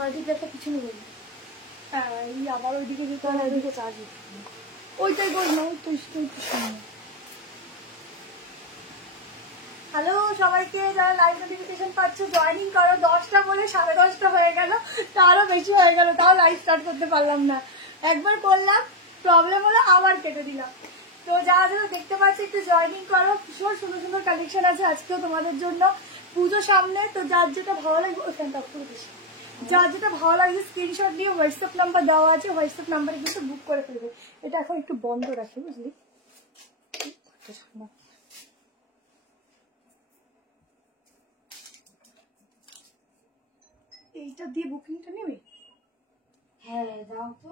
মাল্টিপ্লেক্সটা কিছু নেই, এই আবার ওইদিকে যেতে হবে, ওইদিকে চার্জ ওইটাই বল না, তো হ্যালো সবাইকে যারা লাইভ নোটিফিকেশন পাচ্ছ জয়েনিং করো। 10টা বলে 10:30 হয়ে গেল, তারও বেশি হয়ে গেল, তাও লাইভ স্টার্ট করতে পারলাম না। একবার করলাম, প্রবলেম হলো, আবার কেটে দিলাম। তো যারা যারা দেখতে পাচ্ছি একটু জয়েনিং করো। ভীষণ সুন্দর সুন্দর কালেকশন আছে আজকেও তোমাদের জন্য, পুজো সামনে। তো যার যেটা ভালো লাগবে ওখানটা পুরো বেশি, যার যেটা ভালো লাগবে স্ক্রিনশট নিয়ে হোয়াটসঅ্যাপ নাম্বার দেওয়া আছে, হোয়াটসঅ্যাপ নাম্বারে কিন্তু বুক করে ফেলবে। এটা এখন একটু বন্ধ রাখি, বুঝলি? এইটা দিয়ে বুকিংটা নেবে? হ্যাঁ দাও তো।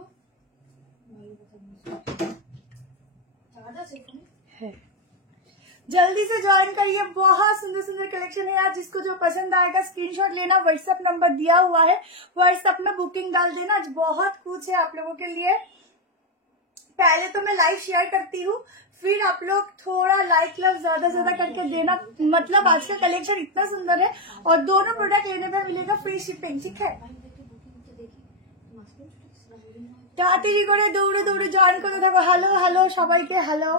है जल्दी से ज्वाइन करिए, बहुत सुंदर सुंदर कलेक्शन है यार। जिसको जो पसंद आएगा स्क्रीनशॉट लेना, व्हाट्सएप नंबर दिया हुआ है, व्हाट्सएप में बुकिंग डाल देना। आज बहुत कुछ है आप लोगों के लिए। पहले तो मैं लाइव शेयर करती हूँ, फिर आप लोग थोड़ा लाइक लव ज्यादा ज्यादा करके देना। मतलब आज का कलेक्शन इतना सुंदर है, और दोनों प्रोडक्ट लेने में मिलेगा फ्री शिपिंग, ठीक है? তাড়াতাড়ি করে দৌড়ে দৌড়ে জয়েন করতে থাকো। হ্যালো হ্যালো সবাইকে, হ্যালো।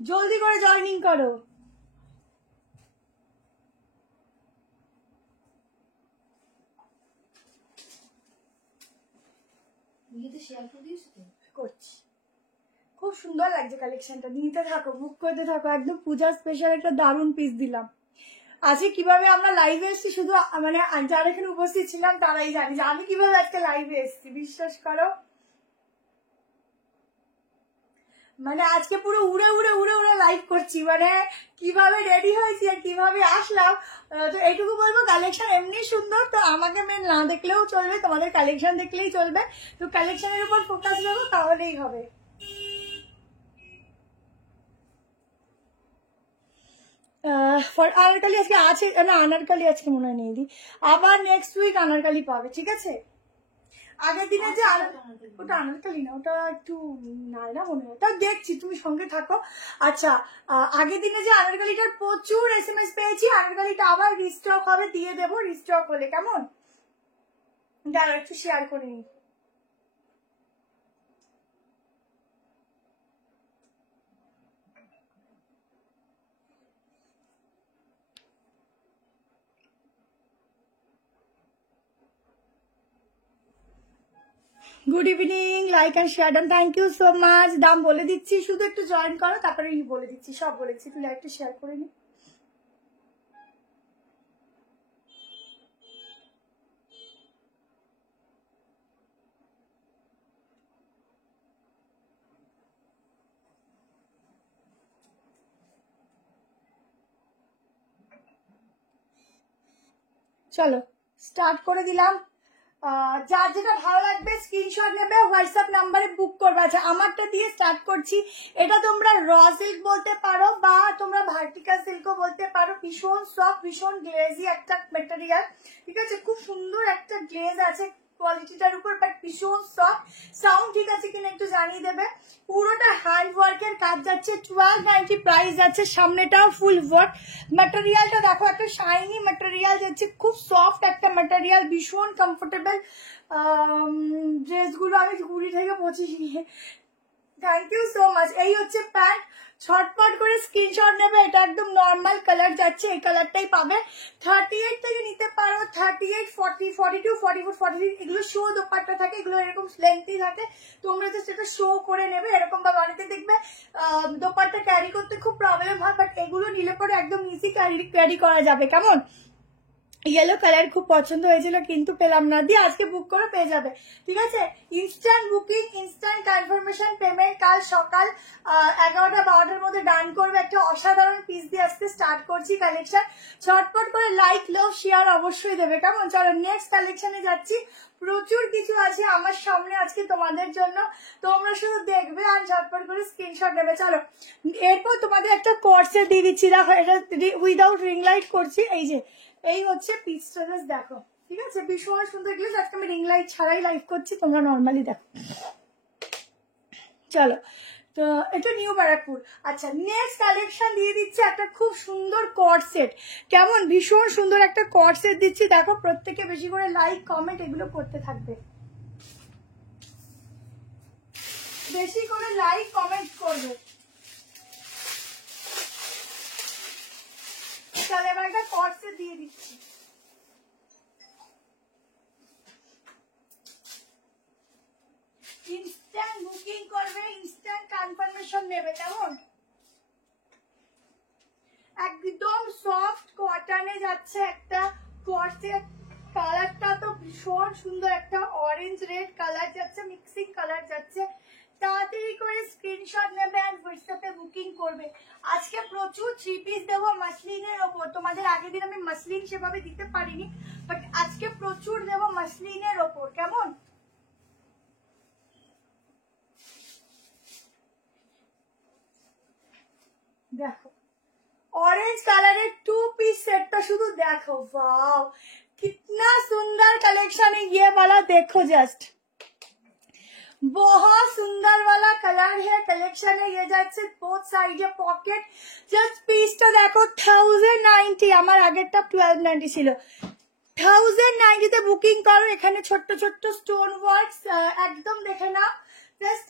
জলদি করে জয়েনিং করো। করছি, খুব সুন্দর লাগছে কালেকশনটা। নিতে থাকো, বুক করতে থাকো। একদম পূজা স্পেশাল একটা দারুণ পিস দিলাম। আজকে কিভাবে আমরা লাইভে এসেছি শুধু মানে যারা এখানে উপস্থিত ছিলাম তারাই জানি যে আমি কিভাবে আজকে লাইভে এসেছি, বিশ্বাস করো। মানে আজকে পুরো উড়ে উড়ে উড়ে উড়ে লাইভ করছি, মানে কিভাবে রেডি হয়েছি আর কিভাবে আসলাম। তো এইটুকু বলবো, কালেকশন এমনি সুন্দর, তো আমাকে মেন না দেখলেও চলবে, তোমাদের কালেকশন দেখলেই চলবে। তো কালেকশনের উপর ফোকাস দেবো, তাহলেই হবে। আনারকালি আজকে আছে না? আনারকালি আজকে মনে হয় নেই, আবার নেক্সট উইক আনারকালি পাবে, ঠিক আছে? আগের দিনে যে ওটা আনারকালি না, ওটা একটু নায়রা মনে হয়, তা দেখছি, তুমি সঙ্গে থাকো। আচ্ছা, আগের দিনে যে আনারকালিটার প্রচুর SMS পেয়েছি, আনারকালিটা আবার রিস্টক হবে, দিয়ে দেবো রিস্টক হলে, কেমন? দাঁড়াও একটু শেয়ার করে নিই। Good evening, like and share done, thank you so much. দাম বলে দিচ্ছি, শুধু একটু জয়েন করো, তারপরে বলে দিচ্ছি, সব বলে দিচ্ছি। তুই লাইকটা শেয়ার করে নি। চলো স্টার্ট করে দিলাম। যার যেটা ভালো লাগবে স্ক্রিনশট নেবে, হোয়াটসঅ্যাপ নাম্বারে বুক করবে। আচ্ছা, আমারটা দিয়ে স্টার্ট করছি। এটা তোমরা র সিল্ক বলতে পারো বা তোমরা ভার্টিক্যাল সিল্কও বলতে পারো। ভীষণ সফট, ভীষণ গ্লেজি একটা মেটেরিয়াল, ঠিক আছে? খুব সুন্দর একটা গ্লেজ আছে কোয়ালিটিটার উপর, বাট ভীষণ সফট। সাউন্ড ঠিক আছে কিনা একটু জানিয়ে দেবে। পুরোটা হ্যান্ড ওয়ার্কের কাজ যাচ্ছে, 1290 প্রাইস যাচ্ছে। সামনেটাও ফুল ওয়ার্ক। ম্যাটেরিয়ালটা দেখো, একটা শাইনি ম্যাটেরিয়াল যাচ্ছে, খুব সফট একটা ম্যাটেরিয়াল, ভীষণ কমফোর্টেবল। ড্রেসগুলো আমি 20 থেকে 25। Thank you so much. এই হচ্ছে প্যান্ট, ছটপট করে স্ক্রিনশট নেবে। এটা একদম নর্মাল কালার যাচ্ছে, এই কালারটাই পাবে। 38 থেকে নিতে পারো, 38, 40, 42, 44, 43, এগুলো শো দোপাট্টা থাকে, এগুলো এরকম লেন্থি থাকে। তোমরা তো সেটা শো করে নেবে এরকম ভাবে। অনেকে দেখবে দোপাট্টা ক্যারি করতে খুব প্রবলেম হয়, বাট এগুলো নিলে পরে একদম ইজি ক্যারি করা যাবে, কেমন? ইয়েলো কালার খুব পছন্দ হয়েছিল কিন্তু পেলাম না, দিয়ে আজকে বুক করে পেয়ে যাবে, ঠিক আছে? Instant booking, instant confirmation, payment কাল সকাল 11টা-12টার মধ্যে ডান করবে। একটা অসাধারণ পিস দিয়ে আজকে স্টার্ট করছি কালেকশন। ছটপট করে লাইক লাভ শেয়ার অবশ্যই দেবে, কেমন? চলো নেক্সট কালেকশনে যাচ্ছি। প্রচুর কিছু আছে আমার সামনে আজকে তোমাদের জন্য, তোমরা শুধু দেখবে আর ঝটপট করে স্ক্রিনশট নেবে। চলো এরপর তোমাদের একটা কোর্সে দিয়ে দিচ্ছি, দেখো এটা উইদাউট রিং লাইট করছি। এই যে এই হচ্ছে পিসটা, দেখো, ঠিক আছে? ভীষণ সুন্দর গ্লেজ। আজকে আমি রিং লাইট ছাড়াই লাইভ করছি, তোমরা নর্মালি দেখো। চলো তো এটা নিউ ব্যারাকপুর। আচ্ছা, নেক্সট কালেকশন দিয়ে দিচ্ছে একটা খুব সুন্দর কর্ড সেট। কেমন, ভীষণ সুন্দর একটা কর্ড সেট দিচ্ছি। দেখো প্রত্যেকে বেশি করে লাইক কমেন্ট এগুলো করতে থাকবে, বেশি করে লাইক কমেন্ট করবে। তাহলে এবার একটা কর্ড সেট দিয়ে দিচ্ছি। ইনস্ট্যান্ট বুকিং করবে, ইনস্ট্যান্ট কনফার্মেশন নেবে। কেমন, একদম সফট কটনে যাচ্ছে একটা কর্সেট। কালারটা তো ভীষণ সুন্দর, একটা অরেঞ্জ রেড কালার যাচ্ছে, মিক্সিং কালার যাচ্ছে। তাড়াতাড়ি করে স্ক্রিনশট নেবে আর হোয়াটসঅ্যাপে বুকিং করবে। আজকে প্রচুর 3 পিস দেবো মাসলিনের ওপর। তোমাদের আগের দিন আমি মাসলিন সেভাবে দিতে পারিনি, বাট আজকে প্রচুর দেবো মাসলিনের ওপর। কেমন, দেখো ऑरेंज कलर 2 पीस सेट का शुरू देखो, वाओ कितना सुंदर कलेक्शन है ये वाला। देखो जस्ट बहुत सुंदर वाला कलर है, कलेक्शन है ये। जाচ্ছে बोथ साइड ये पॉकेट। जस्ट पीसটা দেখো 1090, আমার আগেরটা 1290 ছিল। 1090 তে বুকিং করো। এখানে ছোট্ট ছোট্ট স্টোন ওয়ার্কস একদম দেখে না। জাস্ট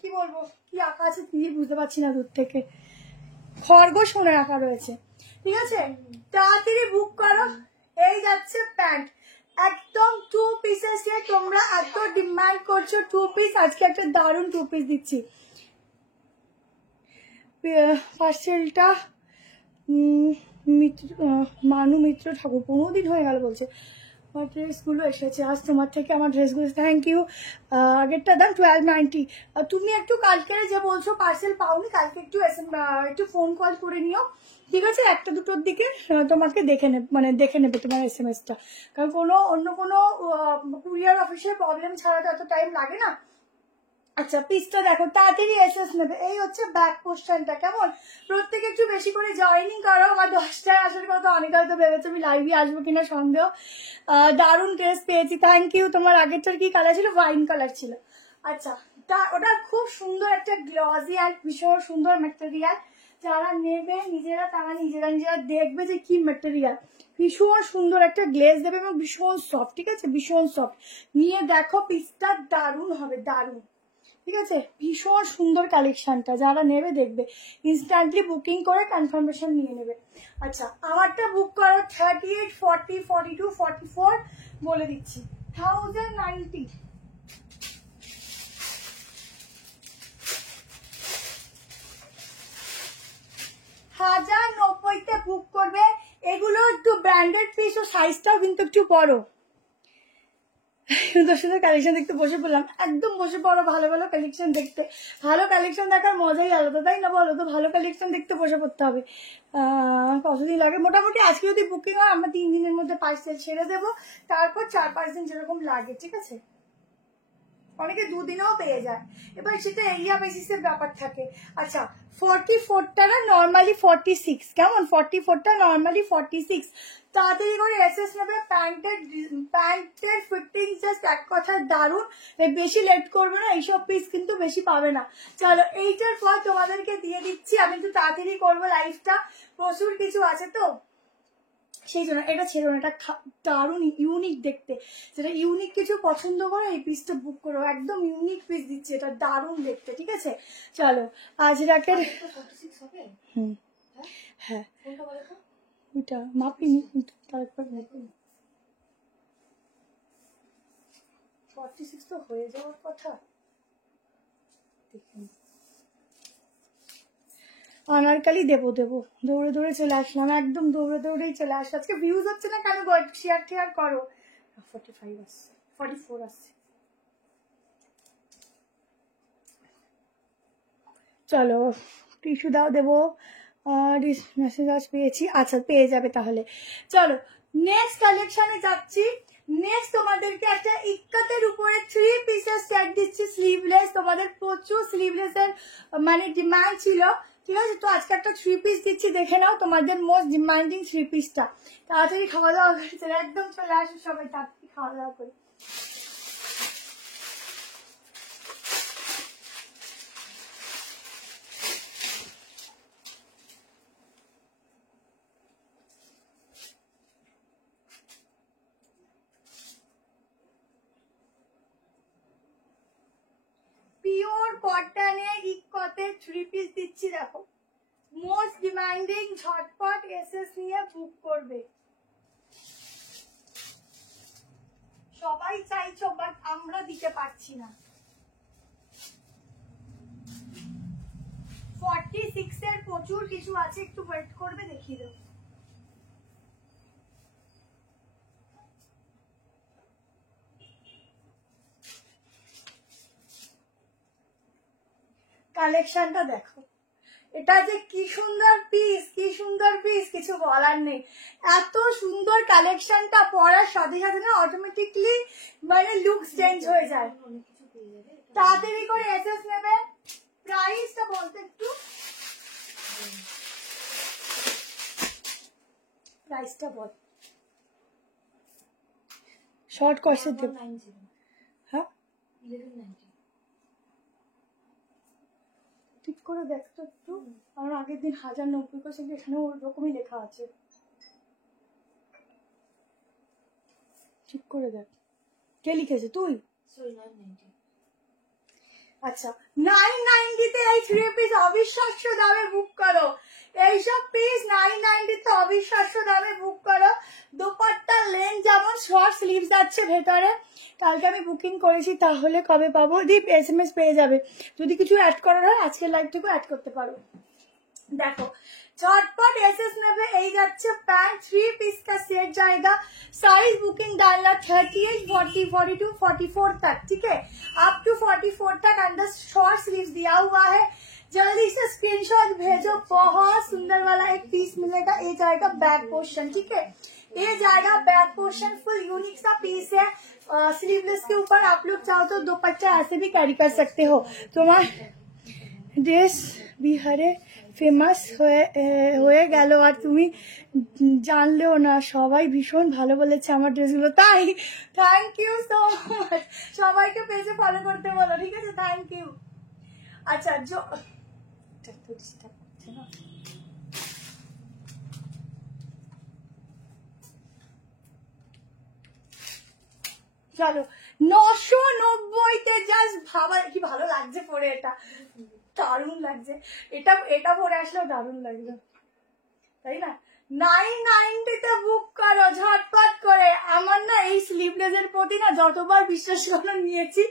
কি বলবো, কি আঁকা আছে দিয়ে বুঝতে পারছি না, দূর থেকে খরগোশ মনে রাখা রয়েছে। ঠিক আছে, তাড়াতাড়ি বুক করো। এই যাচ্ছে প্যান্ট, একদম 2 পিসেস। তোমরা এত ডিমান্ড করছো 2 পিস, আজকে একটা দারুণ 2 পিস দিচ্ছি। পার্সেলটা মানু মিত্র ঠাকুর, 15 দিন হয়ে গেল বলছে। আমার ড্রেসগুলো এসেছে আজ তোমার থেকে, আমার ড্রেসগুলো থ্যাংক ইউ। আগেরটা দাম 1290। তুমি একটু কালকে যে বলছো পার্সেল পাওনি, কালকে একটু ফোন কল করে নিও, ঠিক আছে? 1টা-2টোর দিকে তোমাকে দেখে নেবে, মানে দেখে নেবে তোমার SMS-টা, কারণ অন্য কোনো কুরিয়ার অফিসের প্রবলেম ছাড়া তো এত টাইম লাগে না। আচ্ছা, পিসটা দেখো, তাড়াতাড়ি এসএস নেবে। এই হচ্ছে ব্যাক পোর্শনটা। কেমন, প্রত্যেকে একটু বেশি করে জয়েনিং করো। আমার 10টায় আসার কথা, অনেকে হয়তো ভেবেছে আমি লাইভে আসবো কিনা সন্দেহ। দারুণ ড্রেস পেয়েছি, থ্যাংক ইউ। তোমার আগেরটার কি কালার ছিল? ওয়াইন কালার ছিল। আচ্ছা, ওটা খুব সুন্দর একটা গ্লসি অ্যান্ড ভীষণ সুন্দর ম্যাটেরিয়াল। যারা নেবে নিজেরা, তারা নিজেরা দেখবে যে কি ম্যাটেরিয়াল। ভীষণ সুন্দর একটা গ্লেজ দেবে এবং ভীষণ সফট। ঠিক আছে, ভীষণ সফট। নিয়ে দেখো পিসটা দারুণ হবে, দারুণ। ঠিক আছে, ভীষণ সুন্দর কালেকশনটা। যারা নেবে দেখবে, ইনস্ট্যান্টলি বুকিং করে কনফার্মেশন নিয়ে নেবে। আচ্ছা, আমারটা বুক করো 38, 40, 42, 44 বলে দিচ্ছি 1090। 1090-তে বুক করবে। এগুলো একটু ব্র্যান্ডেড পিস ও সাইজটাও কিন্তু একটু বড়। সুন্দর সুন্দর কালেকশন দেখতে বসে পড়লাম, একদম বসে পড়ো ভালো ভালো কালেকশন দেখতে। ভালো কালেকশন দেখার মজাই আলাদা, তাই না বলো? তো ভালো কালেকশন দেখতে বসে পড়তে হবে। কতদিন লাগে? মোটামুটি আজকে যদি বুকিং হয় আমরা 3 দিনের মধ্যে পার্সেল ছেড়ে দেবো, তারপর 4-5 দিন যেরকম লাগে। ঠিক আছে, অনেকে 2 দিনেও পেয়ে যায়, এবার সেটা এরিয়া বেসিসের ব্যাপার থাকে। আচ্ছা, 44টা না নর্মালি 46। কেমন, 44টা নর্মালি 46। তাড়াতাড়ি করে এসএস নেবে। প্যান্টের ফিটিং জাস্ট এক কথায় দারুণ। বেশি লেট করবে না, এইসব পিস কিন্তু বেশি পাবে না। চলো, এইটার পর তোমাদেরকে দিয়ে দিচ্ছি। আমি একটু তাড়াতাড়ি করবো লাইফটা, প্রচুর কিছু আছে তো সেই জন্য। এটা ছেড়ো না, এটা দারুণ ইউনিক দেখতে। যেটা ইউনিক কিছু পছন্দ করো এই পিসটা বুক করো, একদম ইউনিক পিস দিচ্ছে, এটা দারুণ দেখতে। ঠিক আছে, চলো আজ রাখের। হ্যাঁ, ওইটা মাপিনি কিন্তু তারপর 46 তো হয়ে যাওয়ার কথা। আনারকালি দেবো দৌড়ে দৌড়ে চলে আসলাম, একদম দৌড়ে দৌড়েই চলে আসলাম। আজকে ভিউজ হচ্ছে না কেন? শেয়ার করো। 45 আসছে, 44 আসছে। চলো টিস্যু দাও, দেবো। মেসেজ আজ পেয়েছি, আচ্ছা পেয়ে যাবে তাহলে। চলো নেক্সট কালেকশনে যাচ্ছি। নেক্সট তোমাদেরকে একটা ইক্কাতের উপরে 3 পিসের সেট দিচ্ছি, স্লিভলেস। তোমাদের প্রচুর স্লিভলেসের মানে ডিমান্ড ছিল, ঠিক আছে? তো আজকে একটা 3 পিস দিচ্ছি, দেখে নাও তোমাদের মোস্ট ডিমান্ডিং 3 পিসটা। তাড়াতাড়ি খাওয়া দাওয়া করে একদম চলে আসো সবাই, তাড়াতাড়ি খাওয়া দাওয়া করে। কটনে ইকতে 3 পিস দিচ্ছি দেখো, মোস্ট ডিমান্ডিং, ঝটপট এসএস নিয়ে বুক করবে। সবাই চাইছো বাট আমরা দিতে পারছি না। 46 এর প্রচুর কিছু আছে, একটু ওয়েট করবে, দেখিয়ে দেবো। কালেকশনটা দেখো, এটা যে কি সুন্দর পিস, কি সুন্দর পিস, কিছু বলার নেই। এত সুন্দর কালেকশনটা পরার সাথে সাথে না অটোমেটিকলি মানে লুকস চেঞ্জ হয়ে যায়। তাড়াতাড়ি করে এসএস নেবে। প্রাইসটা বলতে একটু, প্রাইসটা বল। শর্ট কোর্সে দেব। হ্যাঁ ঠিক করে দেখতো একটু, আমার আগের দিন 1090 এখানে ওরকমই লেখা আছে, ঠিক করে দেখ। কে লিখেছে? তুই? আচ্ছা, 990 এই 3 পিস অবিশ্বাস্য দামে বুক করো। এইসব পিস 990 অবিশ্বাস্য দামে বুক করো। দুপাট্টা লেন যেমন, শর্ট স্লিভস আছে ভেতরে। কালকে আমি বুকিং করেছি, তাহলে কবে পাবো? দীপ SMS পেয়ে যাবে। যদি কিছু অ্যাড করার হয় আজকের লাইভ থেকে অ্যাড করতে পারো। देखो झटपट एसएस में यही যাচ্ছে पैंट 3 पीस का सेट जाएगा। साइज बुकिंग डालना 38, 40, 42, 44 तक, ठीक है, अप टू 44 तक। अंदर शॉर्ट स्लीव्स दिया हुआ है, जल्दी से स्क्रीनशॉट भेजो। बहुत सुंदर वाला एक पीस मिलेगा। ये जाएगा बैक पोर्शन, ठीक है, ये जाएगा बैक पोर्शन। फुल यूनिक सा पीस है। स्लीवलेस के ऊपर आप लोग चाहो तो दुपट्टा ऐसे भी कैरी कर सकते हो। तुम्हारे ড্রেস বিহারে ফেমাস হয়ে গেল, আর তুমি জানলেও না। সবাই ভীষণ ভালো বলেছে আমার ড্রেসগুলো। তাই? Thank you so much. সবাইকে পেজে ফলো করতে বলো, ঠিক আছে? Thank you. আচ্ছা, চলো 990-তে জাস্ট ভাবা কি ভালো লাগছে পরে, এটা দারুণ লাগছে। এটা পরে আসলেও দারুণ লাগবে, তাই না? 990-তে বুক করো ঝটপট করে। আমার না এই স্লিভলেসের প্রতি না যতবার বিশ্বাস করো নিয়েছি,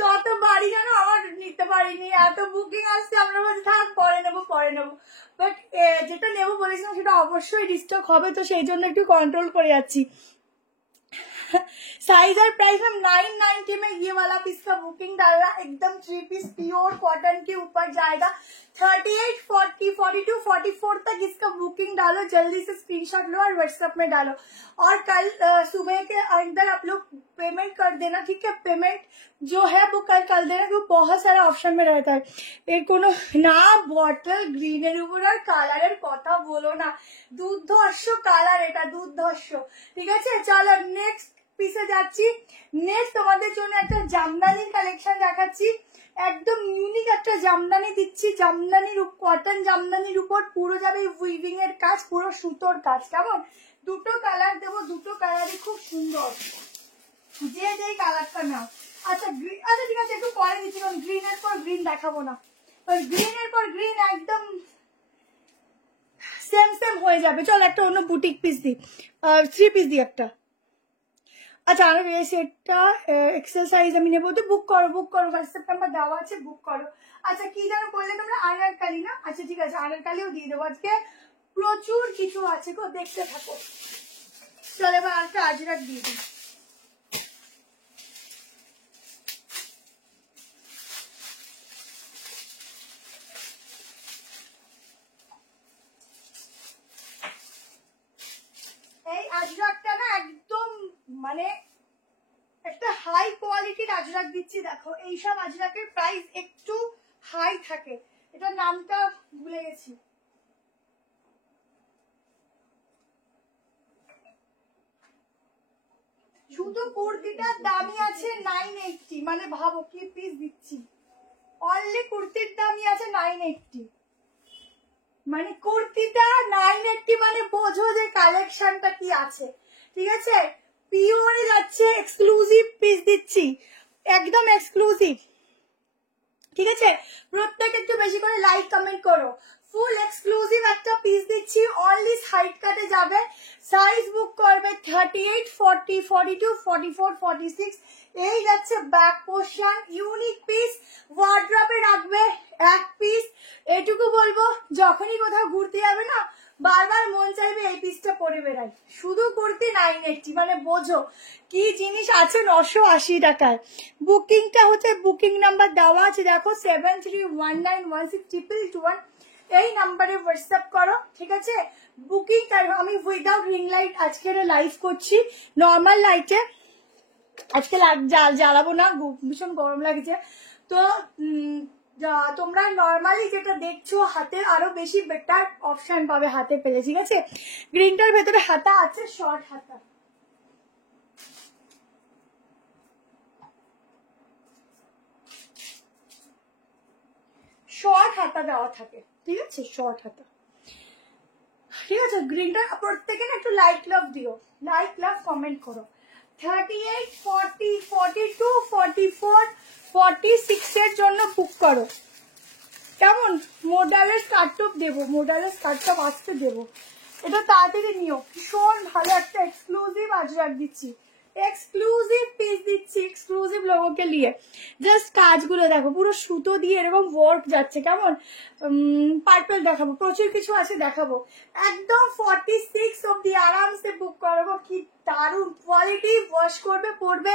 ততবারই যেন আমার নিতে পারিনি। এত বুকিং আসছে, আমরা বলছি থাক পরে নেবো পরে নেবো, বাট যেটা নেবো বলেছিলাম সেটা অবশ্যই রিস্টক হবে, তো সেই জন্য একটু কন্ট্রোল করে যাচ্ছি। साइज और प्राइस में 990 में ये वाला पीस का बुकिंग डालना। एकदम 3 पीस प्योर कॉटन के ऊपर जाएगा। 38, 40, 42, 44 तक इसका बुकिंग डालो। जल्दी से स्क्रीनशॉट लो और व्हाट्सएप में डालो। और कल सुबह के अंदर आप लोग पेमेंट कर देना, ठीक है? पेमेंट जो है वो कल कर देना, क्योंकि बहुत सारा ऑप्शन में रहता है। एक कोनो ना बॉटल ग्रीনের উপর আর কালারের কথা বলো না, দুর্ধর্ষ কালার, এটা দুর্ধর্ষ, ঠিক আছে? চলো নেক্সট পিসে যাচ্ছি। নেক্সট তোমাদের জন্য একটা জামদানির কালেকশন দেখাচ্ছি। একদম ইউনিক একটা জামদানি দিচ্ছি। জামদানির কটন জামদানির উপর পুরো যাবে উইভিং এর কাজ, পুরো সুতোর কাজ। কেমন? দুটো কালার দেবো, দুটো কালারই খুব সুন্দর, যে যেই কালারটা নাও। আচ্ছা আচ্ছা ঠিক আছে, একটু পরে দিচ্ছি, কারণ গ্রিনের পর গ্রিন দেখাবো না। গ্রিনের পর গ্রিন একদম সেম সেম হয়ে যাবে। চল একটা অন্য বুটিক পিস দিই, 3 পিস দিই একটা। আচ্ছা, আর এই সেটটা এক্সেল সাইজ আমি নেবো, তো বুক করো হোয়াটসঅ্যাপ নাম্বার দেওয়া আছে, বুক করো। আচ্ছা কি যেন বললে তোমরা? আনারকালি না? আচ্ছা ঠিক আছে, আনারকালিও দিয়ে দেবো। আজকে প্রচুর কিছু আছে গো, দেখতে থাকো। চলো এবার আজকে আজরাক দিয়ে দিই। এই আজরাকটা না একদম মানে একটা হাই কোয়ালিটির আজরাক দিচ্ছি। দেখো এইসব আজরাকের প্রাইস একটু হাই থাকে, এটার নামটা ভুলে গেছি। শুধু কুর্তিটার দামই আছে 980, মানে ভাবো কি পিস দিচ্ছি। অনলি কুর্তির দামই আছে 980, মানে কুর্তিটা 980, মানে বোঝো যে কালেকশনটা কি আছে, ঠিক আছে? পিওরে যাচ্ছে, এক্সক্লুসিভ পিস দিচ্ছি, একদম এক্সক্লুসিভ। ঠিক আছে, প্রত্যেক একটু বেশি করে লাইক কমেন্ট করো। ফুল এক্সক্লুসিভ একটা পিস দিচ্ছি, অনলি সাইড কাটে যাবে, সাইজ বুক করবে 38, 40, 42, 44, 46, এই যাচ্ছে ব্যাক পোর্শন, ইউনিক পিস, ওয়ার্ড্রপে রাখবে এক পিস। এটুকু বলবো, যখনই কোথাও ঘুরতে যাবে না, বারবার মন চাইবে এই পিসটা পরে বেড়াই। শুধু কুর্তি 980, মানে বোঝো কি জিনিস আছে 980 টাকায়। বুকিংটা হচ্ছে, বুকিং নাম্বার দেওয়া আছে দেখো 7319162221, এই নাম্বারে হোয়াটসঅ্যাপ করো, ঠিক আছে। বুকিং আমি উইদাউট রিং লাইট আজকে লাইভ করছি, নর্মাল লাইটে আজকে জ্বালাবো না, ভীষণ গরম লাগছে। তো তোমরা নর্মালি যেটা দেখছো হাতে আরো বেশি বেটার অপশন পাবে হাতে পেলে, ঠিক আছে। গ্রিনটার ভেতরে হাতা আছে, শর্ট হাতা, শর্ট হাতা দেওয়া থাকে, ঠিক আছে, শর্ট হাতা, ঠিক আছে। গ্রিনটা প্রত্যেকে না একটু লাইক লাভ দিও, লাইক লাভ কমেন্ট করো। 38, 40, 42, 44, 46 এর জন্য বুক করো। কেমন মোডালের স্কার্টটপ দেবো, মোডালের স্কার্টটপ আসতে দেবো, এটা তাড়াতাড়ি নিও। ভীষণ ভালো একটা এক্সক্লুসিভ আজরাক দিচ্ছি, এক্সক্লুসিভ পিস দিচ্ছি, এক্সক্লুসিভ লোগোকে নিয়ে। জাস্ট কাজগুলো দেখো, পুরো সুতো দিয়ে এরকম ওয়ার্ক যাচ্ছে, কেমন পার্পল দেখাবো, প্রচুর কিছু আছে দেখাবো। একদম 46 অব্দি আরামসে বুক করবো। কি দারুণ কোয়ালিটি, ওয়াশ করবে পরবে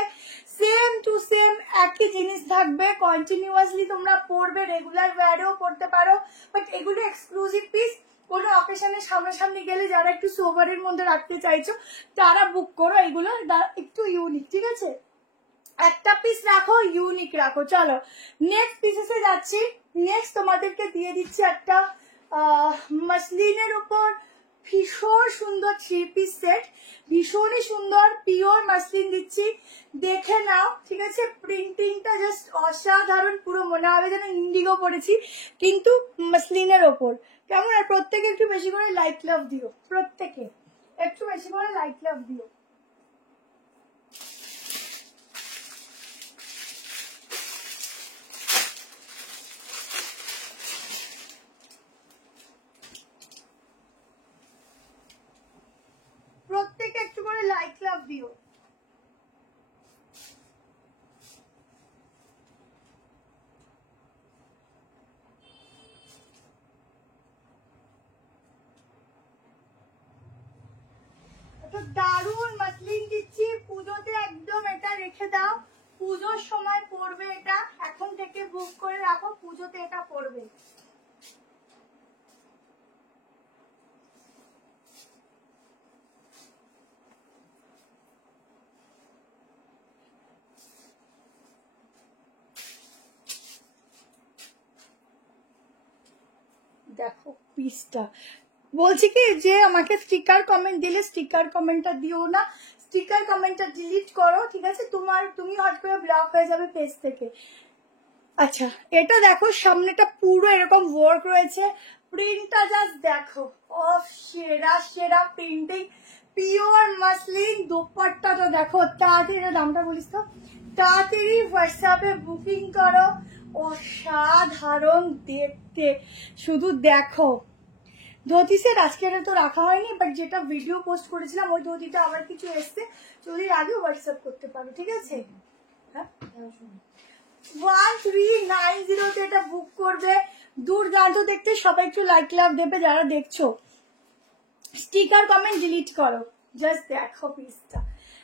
সেম টু সেম একই জিনিস থাকবে, কন্টিনিউয়াসলি তোমরা পরবে, রেগুলার ওয়্যারেও পরতে পারো। বাট এগুলো এক্সক্লুসিভ পিস, কোনো অকেশনের সামনাসামনি গেলে যারা একটু সোভারের মধ্যে রাখতে চাইছো তারা বুক করো, এগুলো একটু ইউনিক, ঠিক আছে। একটা পিস রাখো, ইউনিক রাখো। চলো নেক্সট পিসেসে যাচ্ছি। নেক্সট তোমাদেরকে দিয়ে দিচ্ছি একটা মাসলিনের উপর ভীষণ সুন্দর 3 পিস সেট, ভীষণই সুন্দর পিওর মাসলিন দিচ্ছি, দেখে নাও, ঠিক আছে। প্রিন্টিংটা জাস্ট অসাধারণ, পুরো মনে হবে যেন ইন্ডিগো পরেছি, কিন্তু মাসলিনের ওপর, কেমন। আর প্রত্যেকে একটু বেশি করে লাইক লাভ দিও, প্রত্যেকে একটু বেশি করে লাইক লাভ দিও। প্রত্যেকে একটু করে লাইক লাভ দিও। একটা দারুণ মাসলিন দিচ্ছি, পুজোতে একদম এটা রেখে দাও, পুজোর সময় পরবে এটা, এখন থেকে বুক করে রাখো, পুজোতে এটা পরবে। দেখো পিসটা, বলছি কি যে আমাকে স্টিকার কমেন্ট দিলে স্টিকার কমেন্টটা দিও না, স্টিকার কমেন্টটা ডিলিট করো, ঠিক আছে। তুমি হট করে ব্লক হয়ে যাবে পেজ থেকে। আচ্ছা এটা দেখো, সামনেটা পুরো এরকম ওয়ার্ক রয়েছে, প্রিন্টটা জাস্ট দেখো, অফ সেরা সেরা প্রিন্টিং, পিওর মাসলিন। দোপাট্টাটা দেখো, তাড়াতাড়ি দামটা বলিস তো, তাড়াতাড়ি হোয়াটসঅ্যাপে বুকিং করো, অসাধারণ দেখতে, শুধু দেখো। ধুতি সেট আজকে তো রাখা হয়নি, বাট যেটা ভিডিও পোস্ট করেছিলাম ওই ধুতিটা আবার কিছু এসছে, চলির আগে হোয়াটসঅ্যাপ করতে পারো, ঠিক আছে। হ্যাঁ 1390 তে এটা বুক করবে, দুর্দান্ত দেখতে। সবাই একটু লাইক লাভ দেবে যারা দেখছো, স্টিকার কমেন্ট ডিলিট করো, জাস্ট দেখো পিসটা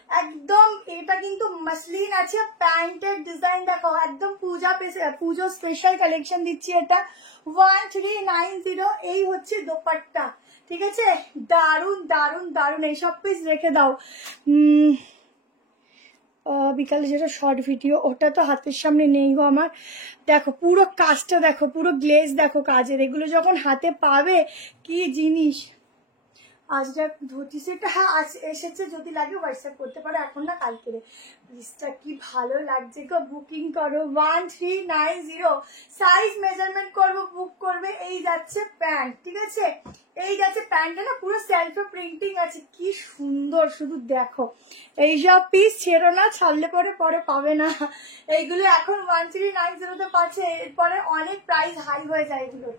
একদম। এটা কিন্তু মাসলিন আছে, প্যান্টের ডিজাইন দেখো, একদম পুজো স্পেশাল কালেকশন দিচ্ছি এটা 1390। এই হচ্ছে দোপাট্টা, ঠিক আছে। দারুন দারুন দারুন, এইসব পিস রেখে দাও। বিকালে যেটা শর্ট ভিডিও ওটা তো হাতের সামনে নেই গো আমার। দেখো পুরো কাজটা দেখো, পুরো গ্লেজ দেখো কাজের, এগুলো যখন হাতে পাবে কি জিনিস, আজ দেখ ধুতি সেটা, হ্যাঁ আজ এসেছে, যদি লাগে হোয়াটসঅ্যাপ করতে পারো, এখন না কালকে। প্লিজটা কি ভালো লাগছে গো, বুকিং করো 1390, সাইজ মেজারমেন্ট করবো, বুক করবে। এই যাচ্ছে প্যান্ট, ঠিক আছে, এই যাচ্ছে প্যান্টটা না পুরো সেলফে প্রিন্টিং আছে, কি সুন্দর, শুধু দেখো। এইসব পিস ছেড়ো না, ছাড়লে পরে পরে পাবে না। এইগুলো এখন 1390 পাচ্ছে, এরপরে অনেক প্রাইস হাই হয়ে যায় এগুলোর।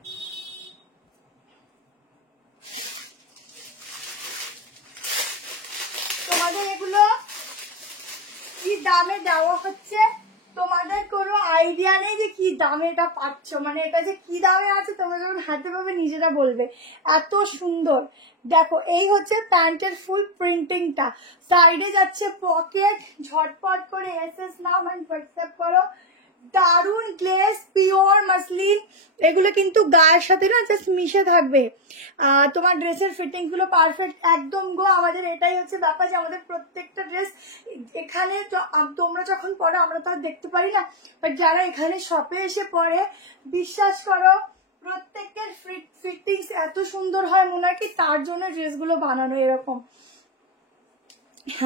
তোমাদের এগুলো কি দামে দেওয়া হচ্ছে তোমাদের কোনো আইডিয়া নেই যে কি দামে এটা পাচ্ছ, মানে এটা যে কি দামে আছে তোমরা যখন হাতে পাবে নিজেরা বলবে, এত সুন্দর। দেখো এই হচ্ছে প্যান্টের ফুল প্রিন্টিংটা, সাইডে যাচ্ছে পকেট, ঝটপট করে এসএস নাও মানে হোয়াটসঅ্যাপ করো। দারুন গ্লেজ, পিওর মাসলিন, এগুলো কিন্তু গায়ের সাথে না জাস্ট মিশে থাকবে। তোমার ড্রেসের ফিটিং গুলো পারফেক্ট একদম গো। আমাদের এটাই হচ্ছে ব্যাপার যে আমাদের প্রত্যেকটা ড্রেস এখানে তোমরা যখন পরো আমরা তো আর দেখতে পারি না, বাট যারা এখানে শপে এসে পরে বিশ্বাস করো প্রত্যেকের ফিটিংস এত সুন্দর হয়, মনে হয় কি তার জন্য ড্রেসগুলো বানানো এরকম।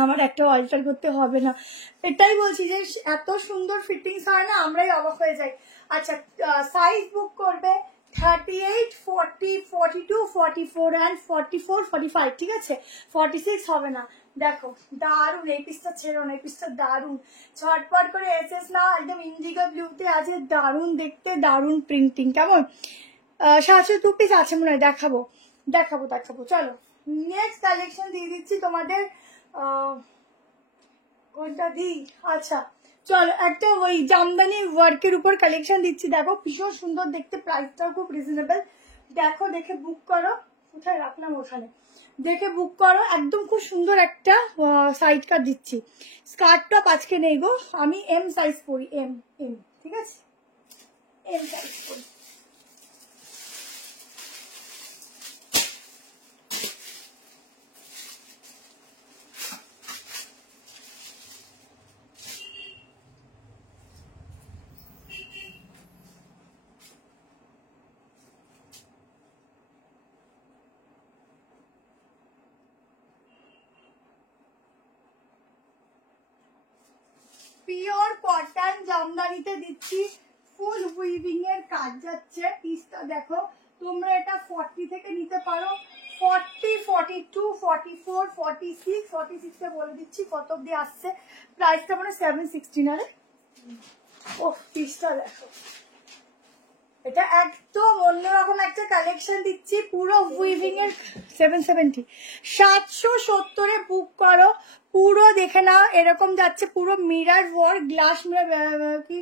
আমার একটা অল্টার করতে হবে না, এটাই বলছি যে এত সুন্দর ফিটিংস হয় না, আমরাই অবাক হয়ে যাই। আচ্ছা সাইজ বুক করবে 38, 40, 42, 44 অ্যান্ড 44, 45, ঠিক আছে, 46 হবে না। দেখো দারুন, এই পিসটা ছেড়ো না, এই পিসটা দারুন, ঝটপট করে এসএস না, একদম ইন্ডিগো ব্লুতে আছে, দারুন দেখতে, দারুন প্রিন্টিং। কেমন 702 পিস আছে মনে হয়, দেখাবো দেখাবো দেখাবো। চলো নেক্সট কালেকশন দিয়ে দিচ্ছি তোমাদের, কোনটা দিই, আচ্ছা চলো একটা ওই জামদানি ওয়ার্কের উপর কালেকশন দিচ্ছি, দেখো ভীষণ সুন্দর দেখতে, প্রাইসটাও খুব রিজনেবল। দেখো দেখে বুক করো, কোথায় রাখলাম ওখানে, দেখে বুক করো, একদম খুব সুন্দর একটা সাইড কাট দিচ্ছি। স্কার্ট টপ আজকে নেই গো, আমি এম সাইজ পরি, এম এম, ঠিক আছে, এম সাইজ পরি। পিওর কটন জামদানিতে দিচ্ছি, ফুল উইভিং এর কাজ যাচ্ছে, পিসটা দেখো। তোমরা এটা 40 থেকে নিতে পারো, 40, 42, 44, 46, 46 এ বলে দিচ্ছি কত অব্দি আসছে। প্রাইসটা মানে 760 না রে, ও পিসটা দেখো, এটা একদম অন্যরকম একটা কালেকশন দিচ্ছি, পুরো উইভিং এর 770, 770 বুক করো, পুরো দেখে নাও, এরকম যাচ্ছে পুরো মিরার ওয়ার্ক, গ্লাস মিরার, কি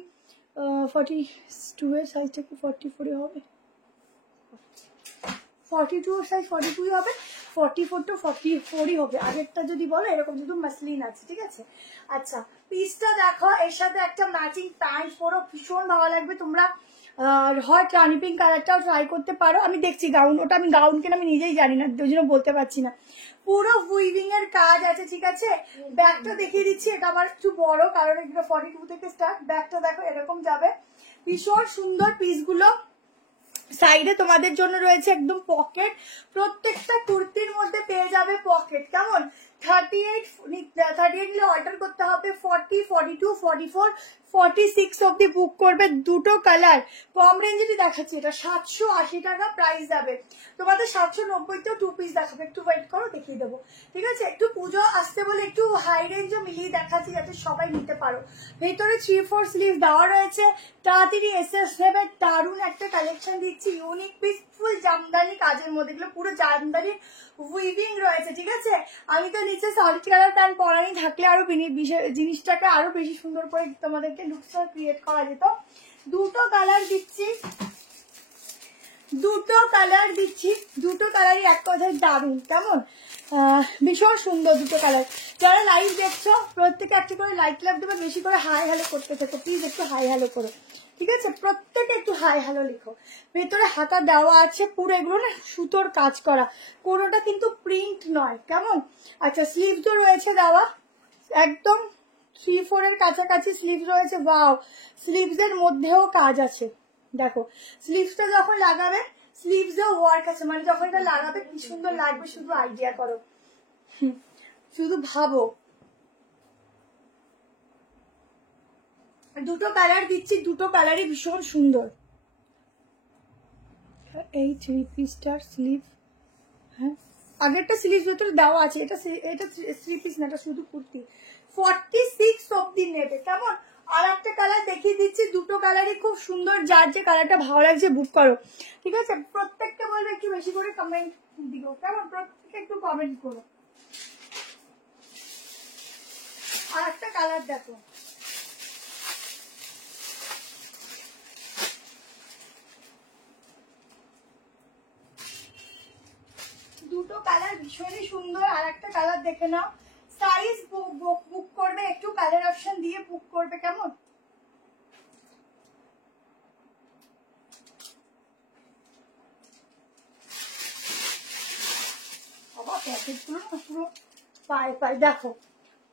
42 এর সাইজটা কি 44 হবে, 42 সাইজ 42 হবে, 44 টু 44 হবে, আগেরটা যদি বলো এরকম শুধু মাসলিন আছে, ঠিক আছে। আচ্ছা পিসটা দেখো, এর সাথে একটা ম্যাচিং প্যান্ট পরো, ভীষণ ভালো লাগবে। তোমরা হট রানি পিঙ্ক কালারটাও ট্রাই করতে পারো, আমি দেখছি গাউন, ওটা আমি গাউন কিনা আমি নিজেই জানি না, ওই জন্য বলতে পারছি না। পুরো উইভিং এর কাজ আছে, ঠিক আছে। ব্যাগটা দেখিয়ে দিচ্ছি, এটা আমার একটু বড় কারণ এগুলো 42 থেকে স্টার্ট। ব্যাগটা দেখো এরকম যাবে, ভীষণ সুন্দর পিসগুলো। সাইডে তোমাদের জন্য রয়েছে একদম পকেট, প্রত্যেকটা কুর্তির মধ্যে পেয়ে যাবে পকেট। কেমন 38 নিলে অর্ডার করতে হবে, 40, 42, 44, 46 অব্দি বুক করবে। দুটো কালার কম রেঞ্জেরই দেখাচ্ছি, এটা 780 টাকা প্রাইস যাবে। তোমাদের 790তেও 2 পিস দেখাবে, একটু ওয়েট করো দেখিয়ে দেবো, ঠিক আছে। একটু পুজো আসতে বলে একটু হাই রেঞ্জও মিলিয়ে দেখাচ্ছি যাতে সবাই নিতে পারো। ভেতরে 3/4 স্লিভ দেওয়া রয়েছে, তাড়াতাড়ি এসএস নেবে। দারুণ একটা কালেকশন দিচ্ছি, ইউনিক পিস, ফুল জামদানি কাজের মধ্যে, এগুলো পুরো জামদানি উইভিং রয়েছে, ঠিক আছে। আমি তো নিচে সলিড কালার প্যান্ট পরানি, থাকলে আরো জিনিসটাকে আরো বেশি সুন্দর করে তোমাদেরকে লুকসটা ক্রিয়েট করা যেত। দুটো কালার দিচ্ছি, দুটো কালারই এক কথায় দারুণ। কেমন ভীষণ সুন্দর দুটো কালার। যারা লাইভ দেখছো প্রত্যেকে একটা করে লাইক দেবে, বেশি করে হাই হ্যালো করতে থাকো প্লিজ, একটু হাই হ্যালো করো, ঠিক আছে। প্রত্যেকে একটু হাই হ্যালো লিখো। ভেতরে হাতা দেওয়া আছে, পুরো এগুলো না সুতোর কাজ করা, কোনোটা কিন্তু প্রিন্ট নয়। কেমন আচ্ছা স্লিভসও রয়েছে দেওয়া, একদম 3/4 এর কাছাকাছি স্লিভ রয়েছে। ওয়াও, স্লিভস এর মধ্যেও কাজ আছে, দেখো স্লিভসটা যখন লাগাবে স্লিভসেও ওয়ার্ক আছে, মানে যখন এটা লাগাবে কি সুন্দর লাগবে শুধু আইডিয়া করো, শুধু ভাবো। দুটো কালার দিচ্ছি, দুটো কালারই ভীষণ সুন্দর। এই 3 পিসটার স্লিভ, হ্যাঁ আগেরটা স্লিভ ভেতরে দেওয়া আছে, এটা 3 পিস না, এটা শুধু কুর্তি। 46 অব্দি নেবে, কেমন? আর একটা কালার দেখিয়ে দিচ্ছি, দুটো কালারই খুব সুন্দর, যার যে কালারটা ভালো লাগছে বুক করো, ঠিক আছে? প্রত্যেকটা বলবে একটু বেশি করে কমেন্ট দিও, কেমন? প্রত্যেকটা একটু কমেন্ট করো। আর একটা কালার দেখো, দুটো কালার ভীষণই সুন্দর। আর একটা কালার দেখে নাও, সাইজ বুক করবে একটু কালার অপশন দিয়ে বুক করবে, কেমন? পুরো पाए पाए देखो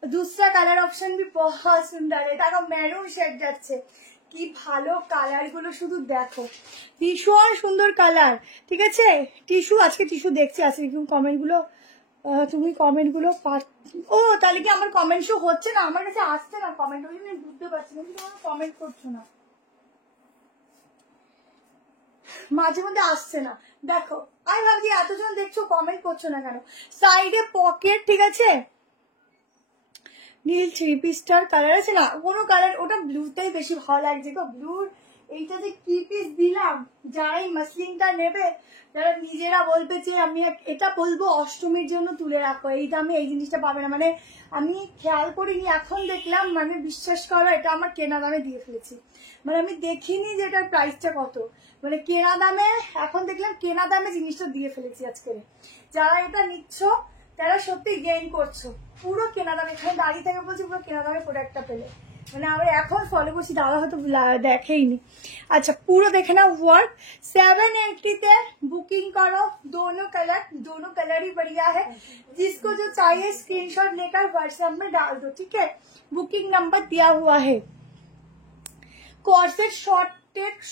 दूसरा कलर ऑप्शन भी बहुत सुंदर है। देखो मैरून शेड যাচ্ছে, কি ভালো কালার গুলো শুধু দেখো, ভীষণ সুন্দর কালার, ঠিক আছে? টিস্যু, আজকে টিস্যু দেখছি, আজকে কমেন্ট গুলো তুমি কমেন্ট গুলো ও তাহলে কি আমার কমেন্ট শো হচ্ছে না, আমার কাছে আসছে না কমেন্ট, ওই জন্য বুঝতে পারছি না তুমি কমেন্ট করছো না, মাঝে মধ্যে আসছে না। দেখো আমি ভাবছি এতজন দেখছো কমেন্ট করছো না কেন। সাইডে পকেট, ঠিক আছে? নীল 3 পিসটার কালার আছে না, কোনো কালার, ওটা ব্লুটাই বেশি ভালো লাগছে গো। ব্লুর এইটা যে কি পিস দিলাম, যারাই মাসলিনটা নেবে তারা নিজেরা বলবে যে আমি এটা বলবো অষ্টমীর জন্য তুলে রাখো, এই দামে এই জিনিসটা পাবে না। মানে আমি খেয়াল করিনি, এখন দেখলাম, মানে বিশ্বাস করো এটা আমার কেনা দামে দিয়ে ফেলেছি, মানে আমি দেখিনি যে এটার প্রাইসটা কত, মানে কেনা দামে, এখন দেখলাম কেনা দামে জিনিসটা দিয়ে ফেলেছি আজকে। যারা এটা নিচ্ছ তারা সত্যি গেইন করছো, পুরো কেনা দামে, এখানে দাঁড়িয়ে থেকে বলছি পুরো কেনা দামে প্রোডাক্টটা পেলে, মানে আমরা এখন ফলো করছি, দাদা হয়তো দেখেইনি। আচ্ছা পুরো দেখে নাও ওয়ার্ক। 780 बुकिंग करो, दोनों कलर ही बढ़िया है। जिसको जो चाहिए स्क्रीनशॉट लेकर व्हाट्सएप में डाल दो, ठीक है? बुकिंग नंबर दिया हुआ है। কর্সেট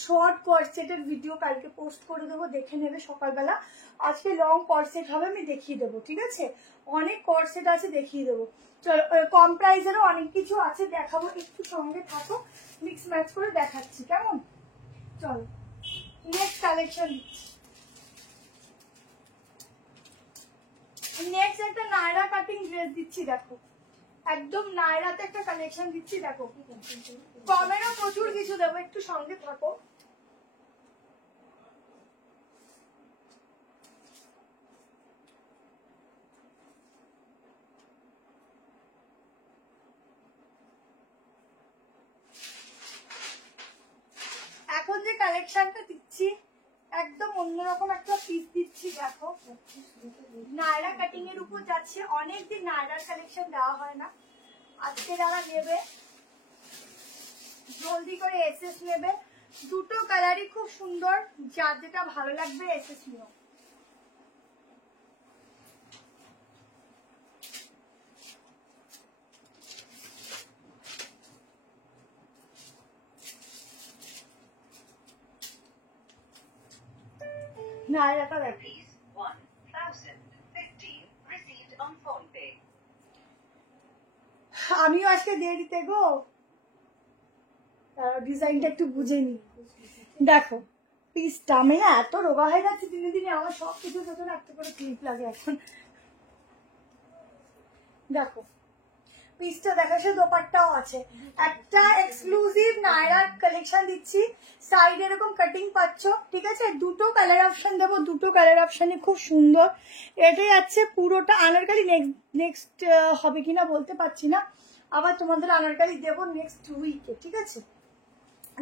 শর্ট কর্সেটের ভিডিও কালকে পোস্ট করে দেবো, দেখে নেবে সকালবেলা। আজকে লং কর্সেট হবে, আমি দেখিয়ে দেবো, ঠিক আছে? অনেক কর্সেট আছে, দেখিয়ে দেবো। চলো কম প্রাইসেরও অনেক কিছু আছে, দেখাবো, একটু সঙ্গে থাকো, মিক্স ম্যাচ করে দেখাচ্ছি, কেমন? চলো নেক্সট কালেকশন দিচ্ছি। নেক্সট একটা নায়রা কাটিং ড্রেস দিচ্ছি, দেখো একদম নায়রাতে একটা কালেকশন দিচ্ছি, দেখো কমেরও প্রচুর কিছু দেবো, একটু সঙ্গে থাকো। এখন যে কালেকশনটা দিচ্ছি একদম অন্যরকম একটা পিস দিচ্ছি, দেখো নায়রা কাটিং এর উপর যাচ্ছে। অনেকদিন নায়রার কালেকশন দেওয়া হয় না, আজকে যারা নেবে জলদি করে এসএস নেবে। দুটো কালারই খুব সুন্দর, যার যেটা ভালো লাগবে এসএস নিও। নায়রাটা দেখো, আমিও আজকে দিয়ে দিতে গো, ডিজাইনটা একটু বুঝে নি। দেখো পিসটা, আমি না এত রোগা হয়ে যাচ্ছে দিনে দিনে, আমার সব কিছু যখন একটা করে ক্লিপ লাগে এখন। দেখো পিসটা দেখা, সে দোপাট্টাও আছে। একটা এক্সক্লুসিভ নায়রার কালেকশন দিচ্ছি, সাইড এরকম কাটিং পাচ্ছ, ঠিক আছে? দুটো কালার অপশন দেবো, দুটো কালার অপশনই খুব সুন্দর। এটাই আছে পুরোটা আনারকালি, নেক্সট হবে কিনা বলতে পারছি না, আবার তোমাদের আনারকালি দেবো নেক্সট উইকে, ঠিক আছে?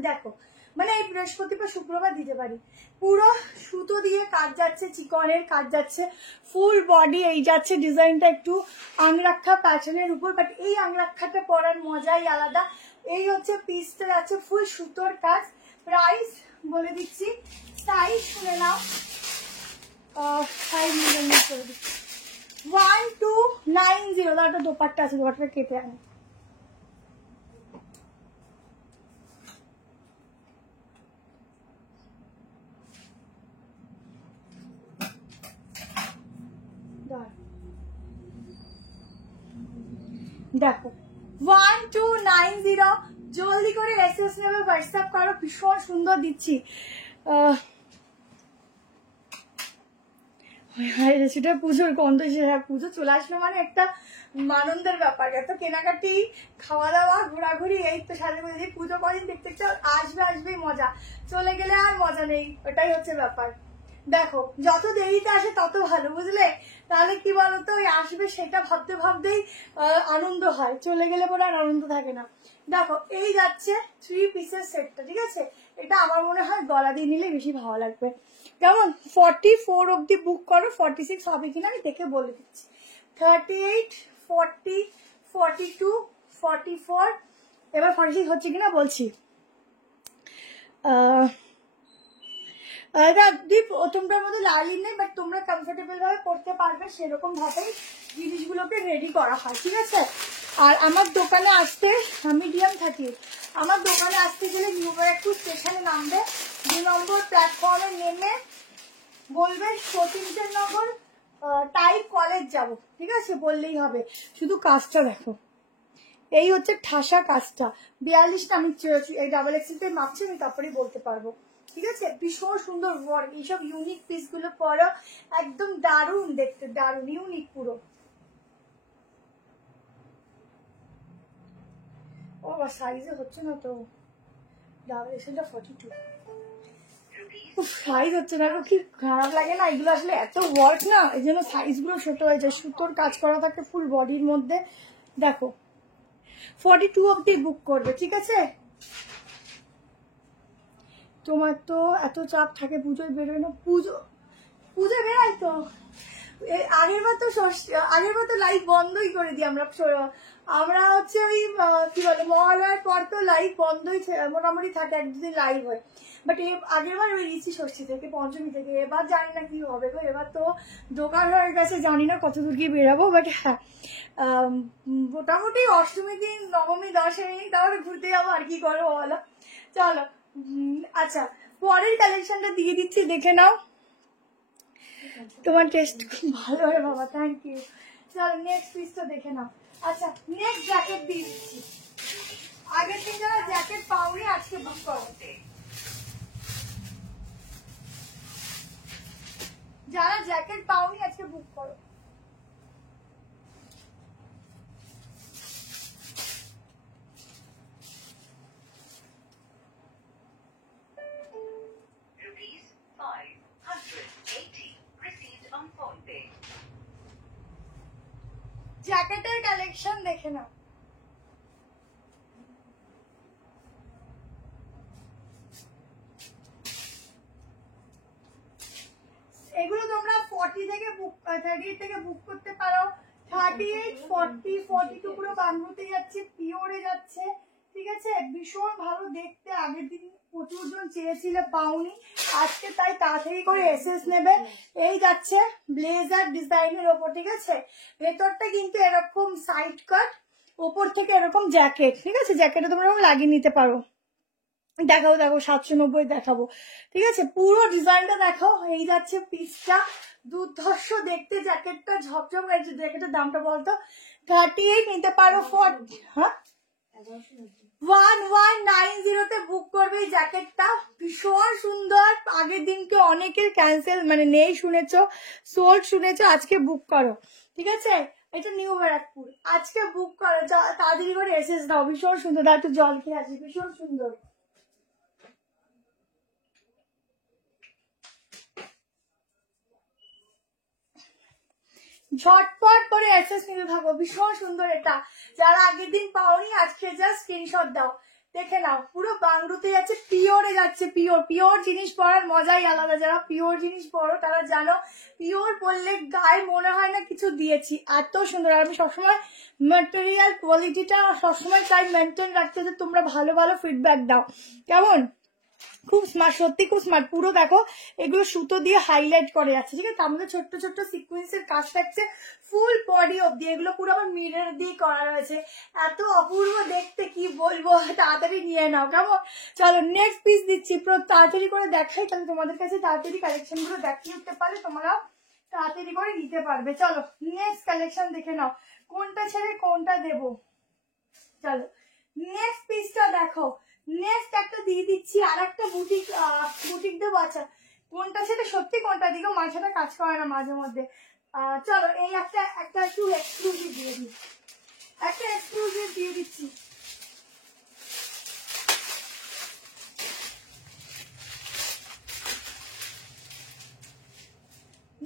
দেখো মানে এই বৃহস্পতিবার শুক্রবার দিতে পারি। পুরো সুতো দিয়ে কাজ যাচ্ছে, চিকনের কাজ যাচ্ছে, ফুল বডি এই যাচ্ছে। ডিজাইনটা একটু আংরাক্ষা প্যাটার্নের উপর, বাট এই আংরাক্ষাটা পরার মজাই আলাদা। এই হচ্ছে পিসটা যাচ্ছে ফুল সুতোর কাজ। প্রাইস বলে দিচ্ছি, সাইজ শুনে নাও, 1290। একটা দোপাট্টা আছে, দোপাট্টা কেটে আনে। দেখো 1290, জলদি করে এসএস নেবে, হোয়াটসঅ্যাপ করো, ভীষণ সুন্দর দিচ্ছি। সেটা পুজোর গন্ধ, পুজো চলে আসলো মানে একটা আনন্দের ব্যাপার, এত কেনাকাটি, খাওয়া দাওয়া, ঘোরাঘুরি, এই তো সাথে বলছি পুজো কদিন দেখতে আসবেই মজা, চলে গেলে আর মজা নেই, ওটাই হচ্ছে ব্যাপার। দেখো যত দেরিতে আসে তত ভালো, বুঝলে? তাহলে কি বলতো, ওই আসবে সেটা ভাবতে ভাবতেই আনন্দ হয়, চলে গেলে পরে আর আনন্দ থাকে না। দেখো এই যাচ্ছে 3 পিসের সেটটা, ঠিক আছে? এটা আমার মনে হয় গলা দিয়ে নিলে বেশি ভালো লাগবে। কেমন? 44 অব্দি বুক করো, 46 হবে কিনা আমি দেখে বলে দিচ্ছি। 38, 40, 42, 44, এবার 46 হচ্ছে কিনা বলছি। দীপ প্রথমটার মতো লাইন নেই, বাট তোমরা কমফোর্টেবল ভাবে পড়তে পারবে সেরকম ভাবেই জিনিসগুলোকে রেডি করা হয়, ঠিক আছে? আর আমার দোকানে আসতে, মিডিয়াম 30, আমার দোকানে আসতে গেলে নিউ ব্যারাকপুর স্টেশনে নামবে, 2 নম্বর প্ল্যাটফর্মে নেমে বলবে সতীন্দ্রনগর টাইপ কলেজ যাব, ঠিক আছে? বললেই হবে। শুধু কাজটা দেখো, এই হচ্ছে ঠাসা কাজটা, 42টা আমি এই ডাবল এক্সেলতে মাপছি, আমি তারপরেই বলতে পারবো, ঠিক আছে? ভীষণ সুন্দর ওয়ার্ক, এইসব ইউনিক পিস গুলো পরো, একদম দারুণ দেখতে, দারুণ ইউনিক পুরো। ও সাইজে হচ্ছে না তো, ডাবল এক্সেলটা 42, সাইজ হচ্ছে না, কি খারাপ লাগে না? এগুলো আসলে এত ওয়ার্ক না, এই জন্য সাইজ গুলো ছোট হয়ে যায়, সুতোর কাজ করা থাকে ফুল বডির মধ্যে। দেখো 42 অব্দি বুক করবে, ঠিক আছে? তোমার তো এত চাপ থাকে, পুজোয় বেরোয় না, পুজো বেরোয় তো, আগের বার তো লাইভ বন্ধই করে দিই আমরা হচ্ছে ওই কি বলে মহালয়ার পর তো লাইভ বন্ধই মোটামুটি থাকে, 1-2 দিন লাইভ হয়। বাট আগের বার ওই ঋষি ষষ্ঠী থেকে, পঞ্চমী থেকে, এবার জানি না কি হবে গো, এবার তো দোকান হয়ে গেছে, জানি না কতদূর গিয়ে বেরাবো। বাট হ্যাঁ, মোটামুটি অষ্টমী দিন, নবমী, দশমী, তাহলে ঘুরতে যাবো, আর কি করবো বলো? চলো আচ্ছা, পরের কালেকশনটা দিয়ে দিচ্ছি, দেখে নাও। তোমার টেস্ট খুব ভালো হয় বাবা, থ্যাংক ইউ। চলো নেক্সট পিসটা দেখে নাও। আচ্ছা নেক্সট জ্যাকেট দিয়ে দিচ্ছি, আগের দিন যারা জ্যাকেট পাওনি আজকে বুক করো, যারা জ্যাকেট পাওনি আজকে বুক করো। জ্যাকেটের কালেকশন দেখে নাও, এগুলো তোমরা 40 থেকে বুক, 38 থেকে বুক করতে পারো, 38, 40, 42 পুরো বান্ধবতে যাচ্ছে, পিওরে যাচ্ছে, ঠিক আছে? ভীষণ ভালো দেখতে, আগের দিন প্রচুর জন চেয়েছিল, পাওনি, আজকে তাই তাড়াতাড়ি করে এসএস নেবে। এই যাচ্ছে ব্লেজার ডিজাইনের ওপর, ঠিক আছে? ভেতরটা কিন্তু এরকম সাইড কাট, ওপর থেকে এরকম জ্যাকেট, ঠিক আছে? জ্যাকেটে তোমরা লাগিয়ে নিতে পারো। দেখাবো, দেখো 790 দেখাবো, ঠিক আছে? পুরো ডিজাইনটা দেখো, এই যাচ্ছে পিসটা, দুর্ধর্ষ দেখতে, জ্যাকেটটা ঝকঝক, জ্যাকেটের দামটা বলতো? 38 নিতে পারো, 40, হ্যাঁ 1190-তে বুক করবে এই জ্যাকেটটা, ভীষণ সুন্দর। আগের দিনকে অনেকের ক্যান্সেল মানে নেই শুনেছো, সোল্ড শুনেছো, আজকে বুক করো, ঠিক আছে? এটা নিউ ব্যারাকপুর, আজকে বুক করো, তাড়াতাড়ি করে এসএস দাও, ভীষণ সুন্দর। একটু জল খেয়ে আছে, ভীষণ সুন্দর। ঝটপট করে এসএস নিতে থাকো, ভীষণ সুন্দর এটা। যারা আগের দিন পাওনি আজকে জাস্ট স্ক্রিনশট দাও, দেখে নাও, পুরো বাংরুতে যাচ্ছে, পিওরে যাচ্ছে, পিওর জিনিস পরার মজাই আলাদা। যারা পিওর জিনিস পরো তারা জানো, পিওর পরলে গায়ে মনে হয় না কিছু দিয়েছি, এত সুন্দর। আর আমি সবসময় ম্যাটেরিয়াল কোয়ালিটিটা সবসময় চাই মেনটেন রাখতে, যে তোমরা ভালো ভালো ফিডব্যাক দাও, কেমন? খুব স্মার্ট, সত্যি খুব স্মার্ট। পুরো দেখো এগুলো সুতো দিয়ে হাইলাইট করে যাচ্ছে, ঠিক আছে? তার মধ্যে ছোট্ট ছোট্ট সিকুয়েন্সের কাজ থাকছে ফুল বডি অব্দি, এগুলো পুরো আবার মিরর দিয়ে করা রয়েছে, এত অপূর্ব দেখতে, কি বলবো। তাড়াতাড়ি নিয়ে নাও, কেমন? চলো নেক্সট পিস দিচ্ছি, তাড়াতাড়ি করে দেখাই, তাহলে তোমাদের কাছে তাড়াতাড়ি কালেকশন গুলো দেখিয়ে দিতে পারলে তোমরাও তাড়াতাড়ি করে নিতে পারবে। চলো নেক্সট কালেকশন দেখে নাও, কোনটা ছেড়ে কোনটা দেবো। চলো নেক্সট পিসটা দেখো। নেক্সট একটা দিয়ে দিচ্ছি, আর একটা বুটিক দেবো। আচ্ছা কোনটা সেটা সত্যি কোনটা দিকে মাথাটা কাজ করে না মাঝে মধ্যে। চলো এই একটা একটু এক্সক্লুসিভ দিয়ে দিই, একটা এক্সক্লুসিভ দিয়ে দিচ্ছি।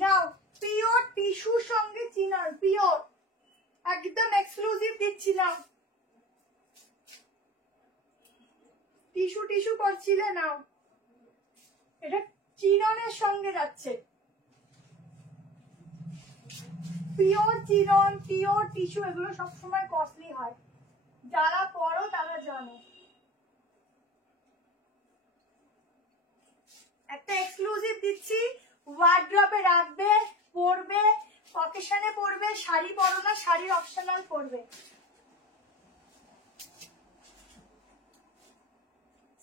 নাও পিওর টিস্যুর সঙ্গে চিনার, পিওর একদম এক্সক্লুসিভ দিচ্ছি। নাও টিস্যু করছিলে, নাও এটা চিননের সঙ্গে যাচ্ছে। পিওর চিনন, পিওর টিস্যু, এগুলো সবসময় কস্টলি হয়, যারা পড়ো তারা জানো। একটা এক্সক্লুসিভ দিচ্ছি, ওয়ার্ড্রপে রাখবে, পরবে, অকেশনে পরবে, শাড়ি পরো না, শাড়ির অপশনাল পরবে।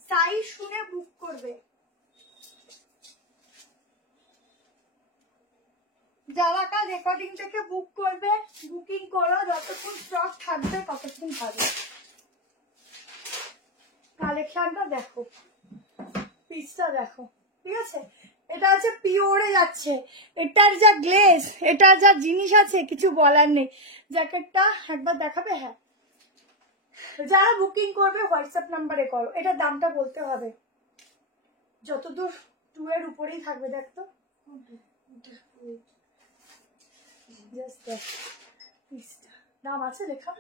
সাইজ শুনে বুক করবে। যারা কাল রেকর্ডিং থেকে বুক করবে, বুকিং করো, যতক্ষণ স্টক থাকবে ততক্ষণ পাবে। কালেকশনটা দেখো, পিসটা দেখো, ঠিক আছে। এটা হচ্ছে পিওরে যাচ্ছে, এটার যা গ্লেজ, এটার যা জিনিস আছে কিছু বলার নেই। জ্যাকেটটা একবার দেখাবে? হ্যাঁ, যারা বুকিং করবে হোয়াটসঅ্যাপ নাম্বারে করো। এটার দামটা বলতে হবে, যতদূর 2 এর উপরেই থাকবে। দেখতো দাম আছে লেখা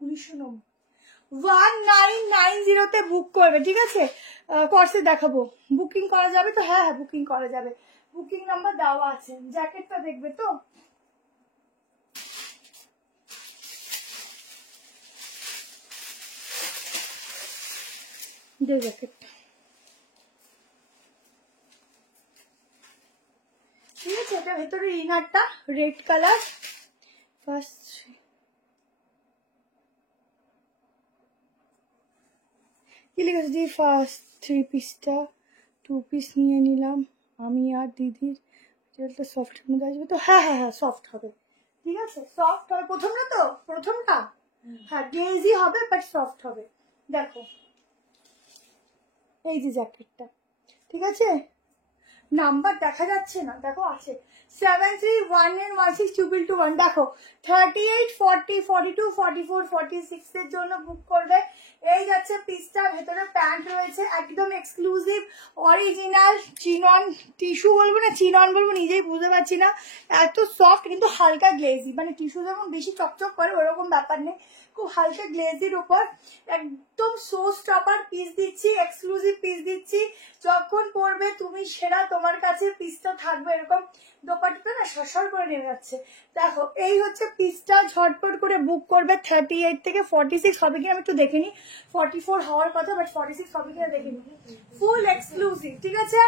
1990, 1990-তে বুক করবে, ঠিক আছে। কোর্সে দেখাবো, বুকিং করা যাবে তো? হ্যাঁ হ্যাঁ বুকিং করা যাবে, বুকিং নাম্বার দেওয়া আছে। জ্যাকেটটা দেখবে তো? জ্যাকেটটা ঠিক আছে। এটা ভেতরে ইনারটা রেড কালার। ফার্স্ট কি লিখেছে দি? ফার্স্ট 3 পিসটা 2 পিস নিয়ে নিলাম আমি আর দিদির। যেটা সফটের মধ্যে আসবে তো? হ্যাঁ হ্যাঁ হ্যাঁ সফট হবে, ঠিক আছে, সফট হবে। প্রথমটা তো, প্রথমটা হ্যাঁ গ্লেজি হবে বাট সফট হবে। দেখো এই যে জ্যাকেটটা, ঠিক আছে। নাম্বার দেখা যাচ্ছে না, দেখো আছে 73196221। দেখো 38, 40, 42, 44, 46 এর জন্য বুক করবে। এই যাচ্ছে পিসটা, ভেতরে প্যান্ট রয়েছে, একদম এক্সক্লুসিভ অরিজিনাল চিনন টিস্যু বলবো না চিনন বলবো নিজেই বুঝতে পারছি না, এত সফট কিন্তু হালকা গ্লেজি। মানে টিস্যু যেমন বেশি চকচক করে ওরকম ব্যাপার নেই, খুব হালকা গ্লেজির উপর একদম শো স্টপার পিস দিচ্ছি, এক্সক্লুসিভ পিস দিচ্ছি। যখন পরবে তুমি সেরা, তোমার কাছে পিসটা থাকবে এরকম। দোপাট্টাটা না সরসর করে নেমে যাচ্ছে। দেখো এই হচ্ছে পিসটা, ঝটপট করে বুক করবে। 38 থেকে 46 হবে কি আমি একটু দেখিনি, 44 হওয়ার কথা বাট 46 হবে কিনা দেখিনি। ফুল এক্সক্লুসিভ, ঠিক আছে।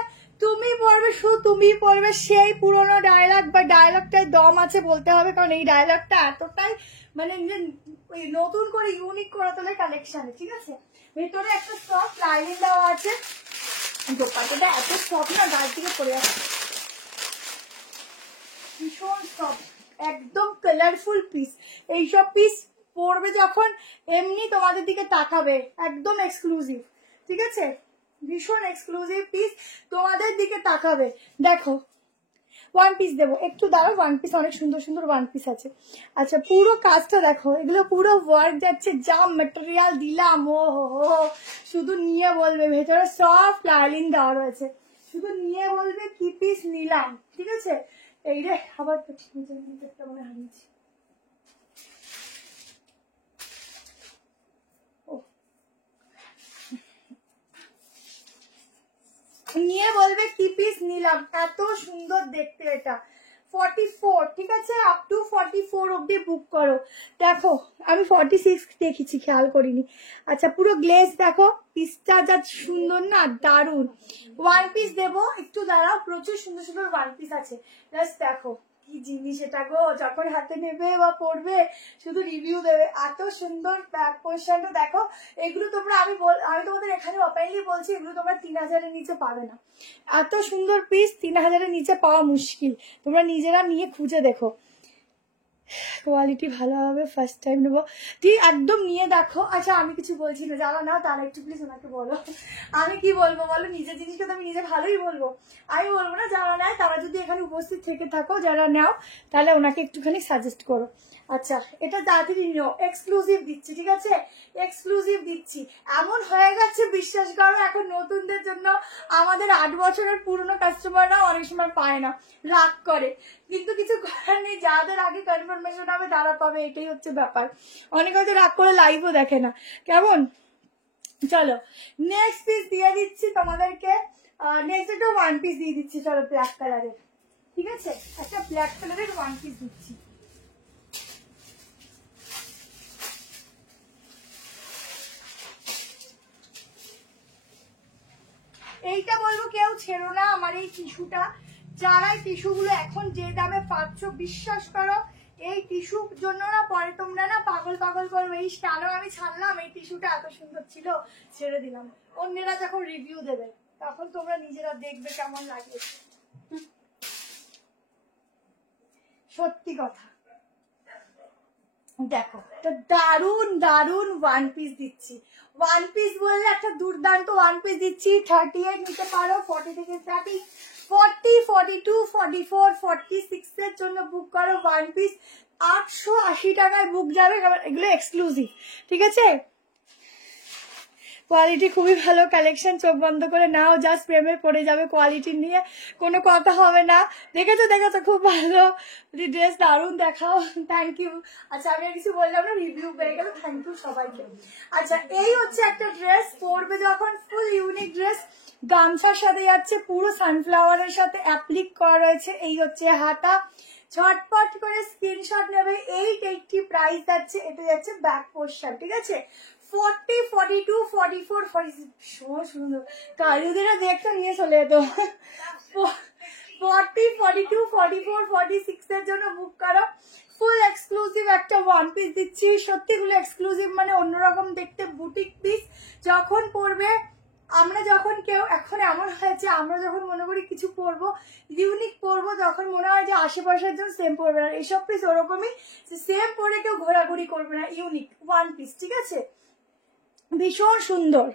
তুমি পড়বে, শুধু তুমি পড়বে। সেই পুরোনো ডায়লগ বা ডায়লগটায় দম আছে বলতে হবে, কারণ এই ডায়লগটা এতটাই মানে নতুন করে ইউনিক করা তোলে কালেকশনে, ঠিক আছে। ভেতরে একটা সফট লাইনিং দেওয়া আছে, দোপাট্টাটা এত সফট না গায়ে থেকে পড়ে যাচ্ছে, ভীষণ সফট, একদম কালারফুল পিস। এইসব পিস পরবে যখন এমনি তোমাদের দিকে তাকাবে, একদম এক্সক্লুসিভ, ঠিক আছে, ভীষণ এক্সক্লুসিভ পিস, তোমাদের দিকে তাকাবে। দেখো ওয়ান পিস দেবো, একটু দাঁড়াও, ওয়ান পিস অনেক সুন্দর সুন্দর ওয়ান পিস আছে। আচ্ছা পুরো কাজটা দেখো, এগুলো পুরো ওয়ার্ক যাচ্ছে, যা মেটেরিয়াল দিলাম ও হো, শুধু নিয়ে বলবে। ভেতরে সফট লাইনিং দেওয়া রয়েছে, শুধু নিয়ে বলবে কি পিস নিলাম, ঠিক আছে। এই রে আবার মনে হারিয়েছি, নিয়ে বলবে কি পিস নিলাম। এত সুন্দর দেখতে এটা। 44, ঠিক আছে, আপ টু 44 অব্দি বুক করো। দেখো আমি 46 দেখেছি, খেয়াল করিনি। আচ্ছা পুরো গ্লেজ দেখো, পিসটা যা সুন্দর না, দারুন। ওয়ান পিস দেবো, একটু দাঁড়াও, প্রচুর সুন্দর সুন্দর ওয়ান পিস আছে। জাস্ট দেখো কি জিনিস এটা গো, যখন হাতে নেবে বা পড়বে শুধু রিভিউ দেবে। এত সুন্দর ব্যাক পোর্শনটা দেখো। এগুলো তোমরা আমি তোমাদের এখানে ওপেনলি বলছি, এগুলো তোমরা 3000-এর নিচে পাবে না। এত সুন্দর পিস 3000-এর নিচে পাওয়া মুশকিল, তোমরা নিজেরা নিয়ে খুঁজে দেখো। কোয়ালিটি ভালো হবে, ফার্স্ট টাইম নেবো। তুই একদম নিয়ে দেখো। আচ্ছা আমি কিছু বলছি না, যারা নাও তারা একটু প্লিজ ওনাকে বলো। আমি কি বলবো বলো, নিজের জিনিসটা তো আমি নিজে ভালোই বলবো, আমি বলবো না। যারা নেয় তারা যদি এখানে উপস্থিত থেকে থাকো, যারা নাও তাহলে ওনাকে একটুখানি সাজেস্ট করো। আচ্ছা এটা তাড়াতাড়ি নিও, এক্সক্লুসিভ দিচ্ছি, ঠিক আছে, এক্সক্লুসিভ দিচ্ছি। এমন হয়ে গেছে বিশ্বাস করো, এখন নতুনদের জন্য আমাদের 8 বছরের পুরনো কাস্টমাররা অনেক সময় পায় না, রাগ করে, কিন্তু কিছু করার নেই, যাদের আগে কনফার্মেশন হবে তারা পাবে, এটাই হচ্ছে ব্যাপার। অনেক হয়তো রাগ করে লাইভও দেখে না, কেমন। চলো নেক্সট পিস দিয়ে দিচ্ছি তোমাদেরকে, নেক্সট একটা ওয়ান পিস দিয়ে দিচ্ছি, চলো ব্ল্যাক কালারের, ঠিক আছে, একটা ব্ল্যাক কালারের ওয়ান পিস দিচ্ছি। এইটা বলবো কেউ ছেড়ো না আমার এই টিস্যুটা, যারা এই টিস্যুগুলো এখন যে দামে পাচ্ছ, বিশ্বাস করো এই টিস্যুর জন্য না পরে তোমরা না পাগল পাগল করবে, এই কেন আমি ছাড়লাম, এই টিস্যুটা এত সুন্দর ছিল ছেড়ে দিলাম। অন্যেরা যখন রিভিউ দেবে তখন তোমরা নিজেরা দেখবে কেমন লাগে, সত্যি কথা। দেখো তো দারুন দারুন ওয়ান পিস দিচ্ছি, ওয়ান পিস বললে একটা দুর্দান্ত ওয়ান পিস দিচ্ছি। 38 নিতে পারো, 40 থেকে স্টার্টিং, 40, 42, 44, 46 এর জন্য বুক করো ওয়ান পিস। 880 টাকায় বুক যাবে, এগুলো এক্সক্লুসিভ, ঠিক আছে। কোয়ালিটি খুবই ভালো, কালেকশন চোখ বন্ধ করে নাও, জাস্ট প্রেমে পড়ে যাবে, কোয়ালিটি নিয়ে কোনো কথা হবে না। দেখেছো দেখেছো, খুব ভালো ড্রেস, দারুণ দেখাও, থ্যাংক ইউ। আচ্ছা আমি আর কিছু বললাম না, রিভিউ পেয়ে গেল, থ্যাংক ইউ সবাইকে। আচ্ছা এই হচ্ছে একটা ড্রেস, পরবে যখন ফুল ইউনিক ড্রেস, গামছার সাথে যাচ্ছে, পুরো সানফ্লাওয়ারের সাথে অ্যাপ্লিক করা রয়েছে, এই হচ্ছে হাতা। ঝটপট করে স্ক্রিনশট নেবে, 880 প্রাইস যাচ্ছে, এটা যাচ্ছে ব্যাক পোর্শন, ঠিক আছে। 40, 42, 44, 46 সুন্দর, কালুদেরা দেখতে নিয়ে চলে যেত। 40, 42, 44, 46 এর জন্য বুক করো। ফুল এক্সক্লুসিভ একটা ওয়ান পিস দিচ্ছি, সত্যিগুলো এক্সক্লুসিভ মানে অন্যরকম দেখতে, বুটিক পিস। যখন পরবে, আমরা যখন কেউ এখন এমন হয়েছে, আমরা যখন মনে করি কিছু পরবো ইউনিক পরবো, যখন মনে হয় যে আশেপাশের জন্য সেম পরবে না, এইসব পিস ওরকমই, সেম পরে কেউ ঘোরাঘুরি করবে না, ইউনিক ওয়ান পিস, ঠিক আছে, ভীষণ সুন্দর।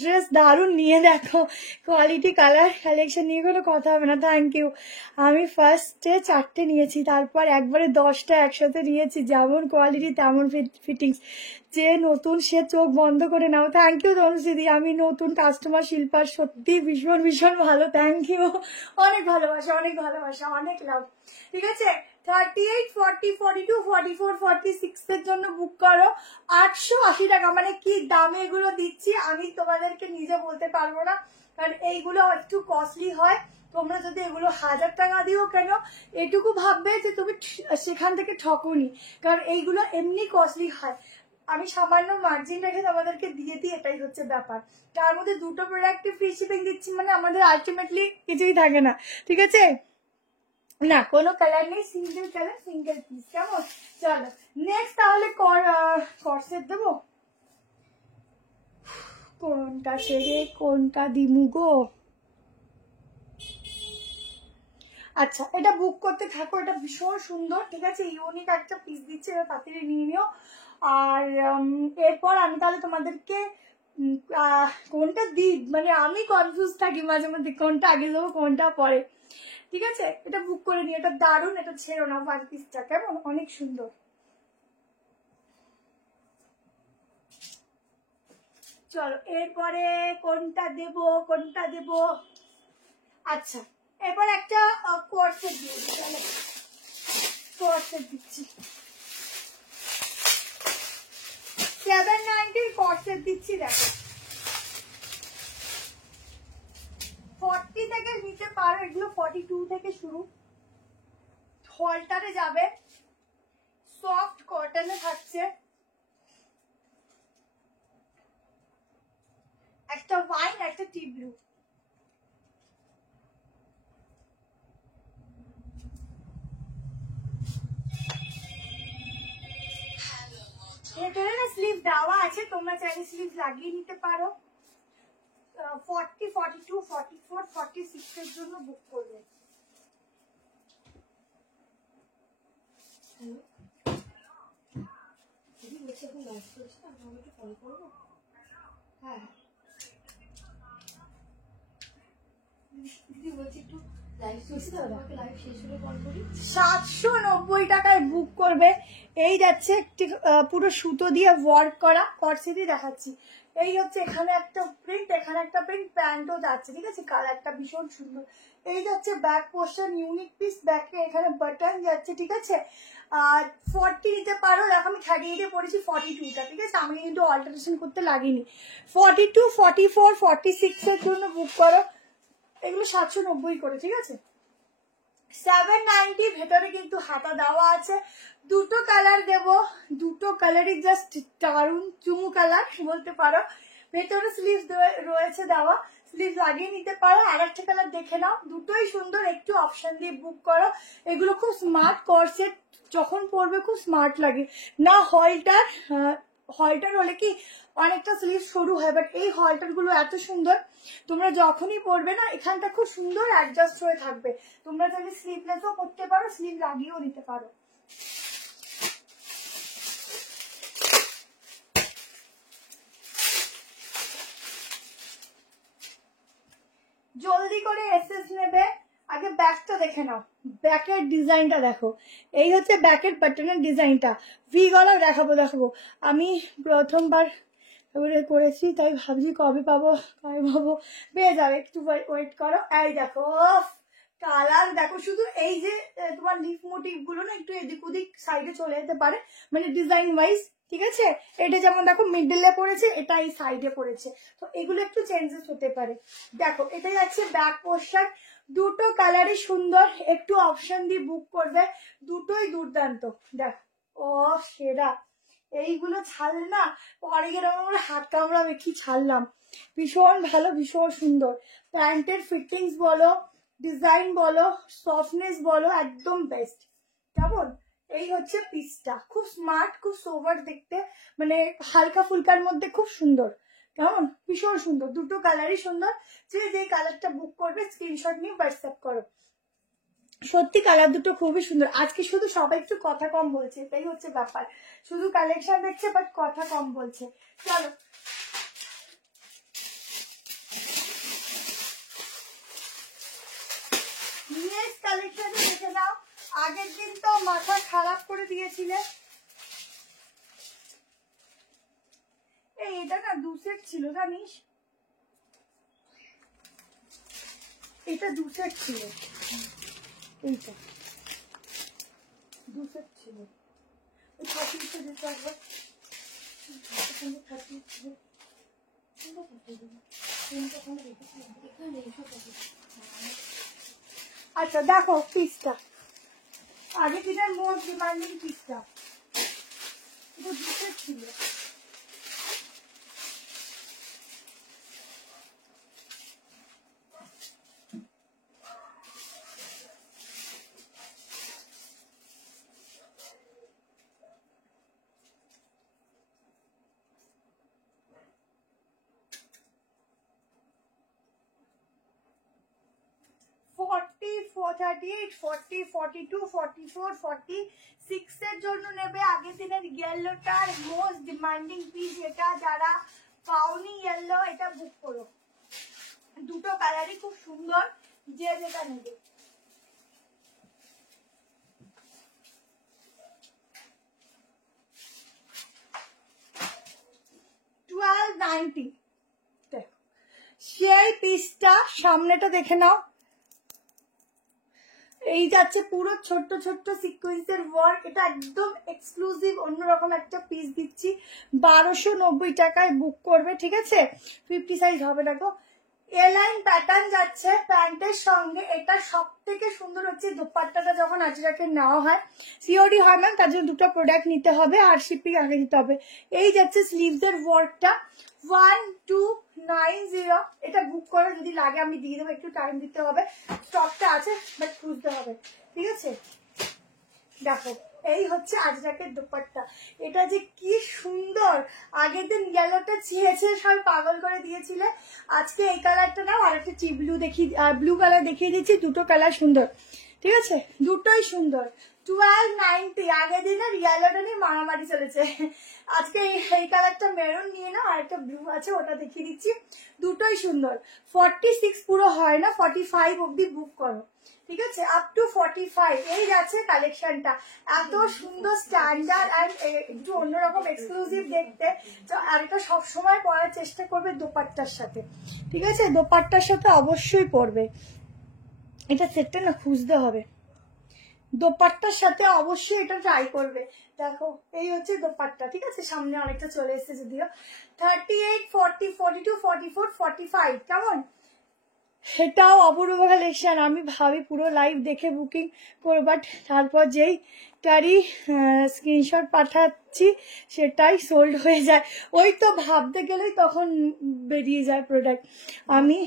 ড্রেস দারুণ, নিয়ে দেখো কোয়ালিটি, কালার, কালেকশন নিয়ে কোনো কথা হবে না, থ্যাংক ইউ। আমি ফার্স্টে 4টে নিয়েছি, তারপর একবারে 10টা একসাথে নিয়েছি, যেমন কোয়ালিটি তেমন ফিটিংস, যে নতুন সে চোখ বন্ধ করে নাও। থ্যাংক ইউ তনুশ্রীদি, আমি নতুন কাস্টমার শিল্পার, সত্যি ভীষণ ভীষণ ভালো, থ্যাংক ইউ, অনেক ভালোবাসা, অনেক ভালোবাসা, অনেক লাভ, ঠিক আছে। 38, 40, 42, 44, 46 এর জন্য বুক করো। 880 টাকা, মানে কি দামে এগুলো দিচ্ছি আমি তোমাদেরকে নিজে বলতে পারবো না, কারণ এইগুলো একটু কস্টলি হয়। তোমরা যদি এগুলো 1000 টাকা দিও কেন, এটুকু ভাববে যে তুমি সেখান থেকে ঠকুনি, কারণ এইগুলো এমনি কস্টলি হয়। আমি সামান্য মার্জিন রেখে তোমাদেরকে দিয়ে দিই, এটাই হচ্ছে ব্যাপার। তার মধ্যে দুটো প্রোডাক্টে ফ্রি শিপিং দিচ্ছি, মানে আমাদের আলটিমেটলি কিছুই থাকে না, ঠিক আছে না, কোনো কালার নেই, সিঙ্গেল কালার, সিঙ্গেল পিস, কেমন। চলো নেক্সট তাহলে কর্সেট দেবো, কোনটা ছেড়ে কোনটা দিমু গো। আচ্ছা এটা বুক করতে থাকো, এটা ভীষণ সুন্দর, ঠিক আছে, ইউনিক একটা পিস দিচ্ছে, এটা তাড়াতাড়ি নিয়ে নিও। আর এরপর আমি তাহলে তোমাদেরকে কোনটা দিই, মানে আমি কনফিউজ থাকি মাঝে মধ্যে, কোনটা আগে দেবো কোনটা পরে, ঠিক আছে। এটা বুক করে নিও, এটা দারুণ, এটা ছেড়ো না, ওয়ান পিসটা কেমন, অনেক সুন্দর। চলো এরপরে কোনটা দেব, কোনটা দেব। আচ্ছা এরপর একটা কোর্সেট দিচ্ছি, চলো কোর্সেট দিচ্ছি, 790 কোর্সেট দিচ্ছি, দেখো 40 থেকে নিতে পারো, এগুলো 42 থেকে শুরু, হলটারে যাবে, সফট কটনে থাকছে, একটা ওয়াইন একটা টি ব্লু, ভেতরে না স্লিভ দেওয়া আছে, তোমরা চাইলে স্লিভ লাগিয়ে নিতে পারো। 40, 42, 44, 46 এর জন্য বুক করবে। দিদি বলছি এখন লাইভ চলছে না, আপনাকে একটু কল করবো? হ্যাঁ দিদি বলছি একটু লাইভ চলছে না, আপনাকে লাইভ শেষ হলে কল করি। 790 টাকায় বুক করবে। এই যাচ্ছে একটি পুরো সুতো দিয়ে ওয়ার্ক করা, কর্সেটই দেখাচ্ছি। এই হচ্ছে এখানে একটা প্রিন্ট, এখানে একটা প্রিন্ট, প্যান্টও যাচ্ছে, ঠিক আছে, কালারটা ভীষণ সুন্দর। এই যাচ্ছে ব্যাক পোর্শন, ইউনিক পিস, ব্যাকে এখানে বাটন যাচ্ছে, ঠিক আছে। আর 40 নিতে পারো, দেখো আমি 38-এ পড়েছি 42টা, ঠিক আছে, আমি কিন্তু অল্টারেশন করতে লাগিনি। 42, 44, 46-এর জন্য বুক করো। এগুলো 790 করে, ঠিক আছে। 790 ভেতরে কিন্তু হাতা দেওয়া আছে, দুটো কালার দেব, দুটো কালারই জাস্ট দারুন, চুমু কালার বলতে পারো। ভেতরে স্লিভ রয়েছে দেওয়া, স্লিভ লাগিয়ে নিতে পারো। আর একটা কালার দেখে নাও, দুটোই সুন্দর, একটু অপশন দিয়ে বুক করো। এগুলো খুব স্মার্ট, কর্সেট যখন পরবে খুব স্মার্ট লাগে না। হলটার হলে কি অনেকটা স্লিভ সরু হয়, বাট এই হলটার গুলো এত সুন্দর, তোমরা যখনই পরবে না এখানটা খুব সুন্দর অ্যাডজাস্ট হয়ে থাকবে। তোমরা যদি স্লিভলেসও করতে পারো, স্লিভ লাগিয়েও নিতে পারো। জলদি করে এসএস নেবে। আগে ব্যাকটা দেখে নাও, ব্যাকের ডিজাইনটা দেখো। এই হচ্ছে ব্যাকের বাটনের ডিজাইনটা, ভি গলা দেখাবো। আমি প্রথমবার করেছি, তাই ভাবছি কবে পাবো পেয়ে যাবে, একটু ওয়েট করো। এই দেখো কালার দেখো, শুধু এই যে তোমার লিফ মোটিভ গুলো না একটু এদিক ওদিক সাইডে চলে যেতে পারে, মানে ডিজাইন ওয়াইজ, ঠিক আছে। এটা যেমন দেখো মিডলে পড়েছে, এটা এই সাইডে পড়েছে, তো এগুলো একটু চেঞ্জেস হতে পারে। দেখো এটাই আছে ব্যাক পোর্শন, দুটো কালারই সুন্দর, একটু অপশন দিয়ে বুক করবে, দুটোই দুর্দান্ত। দেখো ও সেরা, এইগুলো ছাড়লে না পরে গেলে আমার হাত কামড়াবে, কি ছাড়লাম, ভীষণ ভালো, ভীষণ সুন্দর। প্যান্টের ফিটিংস বলো, ডিজাইন বলো, সফটনেস বলো, একদম বেস্ট। কেমন? এই হচ্ছে পিসটা, খুব স্মার্ট, খুব সোভার দেখতে, মানে হালকা ফুলকার মধ্যে খুব সুন্দর। কেমন? ভীষণ সুন্দর, দুটো কালারই সুন্দর। যে কালারটা বুক করবে স্ক্রিনশট নিয়ে হোয়াটসঅ্যাপ করো। সত্যি কালার দুটো খুবই সুন্দর। আজকে শুধু সবাই একটু কথা কম বলছে, এটাই হচ্ছে ব্যাপার, শুধু কালেকশন দেখছে বাট কথা কম বলছে। চলো নেক্সট কালেকশন দেখে নাও। আগের দিন তো মাথা খারাপ করে দিয়েছিলে। এটা না দু সেট ছিল জানিস, এটা দু সেট ছিল, এইটা দু সেট ছিল। আচ্ছা দেখো পিসটা, আগের দিনের মোস্ট ডিমান্ডিং পিসটা, এটা দু সেট ছিল। এর জন্য নেবে। আগের দিনের ইয়েলোটার মোস্ট ডিমান্ডিং পিস এটা, যারা পাওনি ইয়েলো এটা বুক করো। দুটো কালারই খুব সুন্দর, যে যেটা নেবে। $12.90 সেই পিসটা, সামনেটা দেখে নাও। এই যাচ্ছে পুরো ছোট্ট ছোট্ট সিকোয়েন্সের ওয়ার্ক, এটা একদম এক্সক্লুসিভ অন্যরকম একটা পিস দিচ্ছি। 1290 টাকায় বুক করবে, ঠিক আছে। 50 সাইজ হবে না তো। এলাইন প্যাটার্ন যাচ্ছে প্যান্টের সঙ্গে। এটা সব থেকে সুন্দর হচ্ছে দোপাট্টাটা, যখন আজরাকে নেওয়া হয়, সিওডি হয় ম্যাম, তার জন্য দুটো প্রোডাক্ট নিতে হবে আর শিপিং আগে দিতে হবে। এই যাচ্ছে স্লিভসের ওয়ার্কটা, 1290। এটা বুক করে যদি লাগে আমি দিয়ে দেবো, একটু টাইম দিতে হবে, স্টকটা আছে বাট খুঁজতে হবে, ঠিক আছে। দেখো এই হচ্ছে আজরাকের দোপাট্টা, এটা যে কি সুন্দর। আগের দিন ইয়েলোটা ছিঁড়েছে, সব পাগল করে দিয়েছিলে। আজকে এই কালারটা নাও, আর একটা ব্লু কালার দেখিয়ে দিচ্ছি। দুটো কালার সুন্দর, ঠিক আছে, দুটোই সুন্দর। 1290। আগের দিনে রিয়ালোটা নিয়ে মারামারি চলেছে। আজকে এই কালারটা মেরুন নিয়ে নাও, আর একটা ব্লু আছে ওটা দেখিয়ে দিচ্ছি। দুটোই সুন্দর। 46 পুরো হয় না, 45 অব্দি বুক করো, ঠিক আছে? আপ টু 45 এই যাচ্ছে কালেকশনটা। এত সুন্দর স্ট্যান্ডার্ড অ্যান্ড একটু অন্যরকম এক্সক্লুসিভ দেখতে। তো আর এটা সবসময় পরার চেষ্টা করবে দোপাট্টার সাথে, ঠিক আছে? দোপাট্টার সাথে অবশ্যই পরবে। এটা সেটটা না খুঁজতে হবে, দোপাট্টার সাথে অবশ্যই এটা ট্রাই করবে। দেখো এই হচ্ছে দোপাট্টা, ঠিক আছে? সামনে অনেকটা চলে এসেছে যদিও। 38, 40, 42, 44, 45 কেমন? এটাও অপূর্ব কালেকশন। আমি ভাবি পুরো লাইভ দেখে বুকিং করবো, বাট তারপর যেই তারই স্ক্রিনশট পাঠাচ্ছি সেটাই সোল্ড হয়ে যায়। ওই তো ভাবতে গেলেই তখন বেরিয়ে যায় প্রোডাক্ট। আমি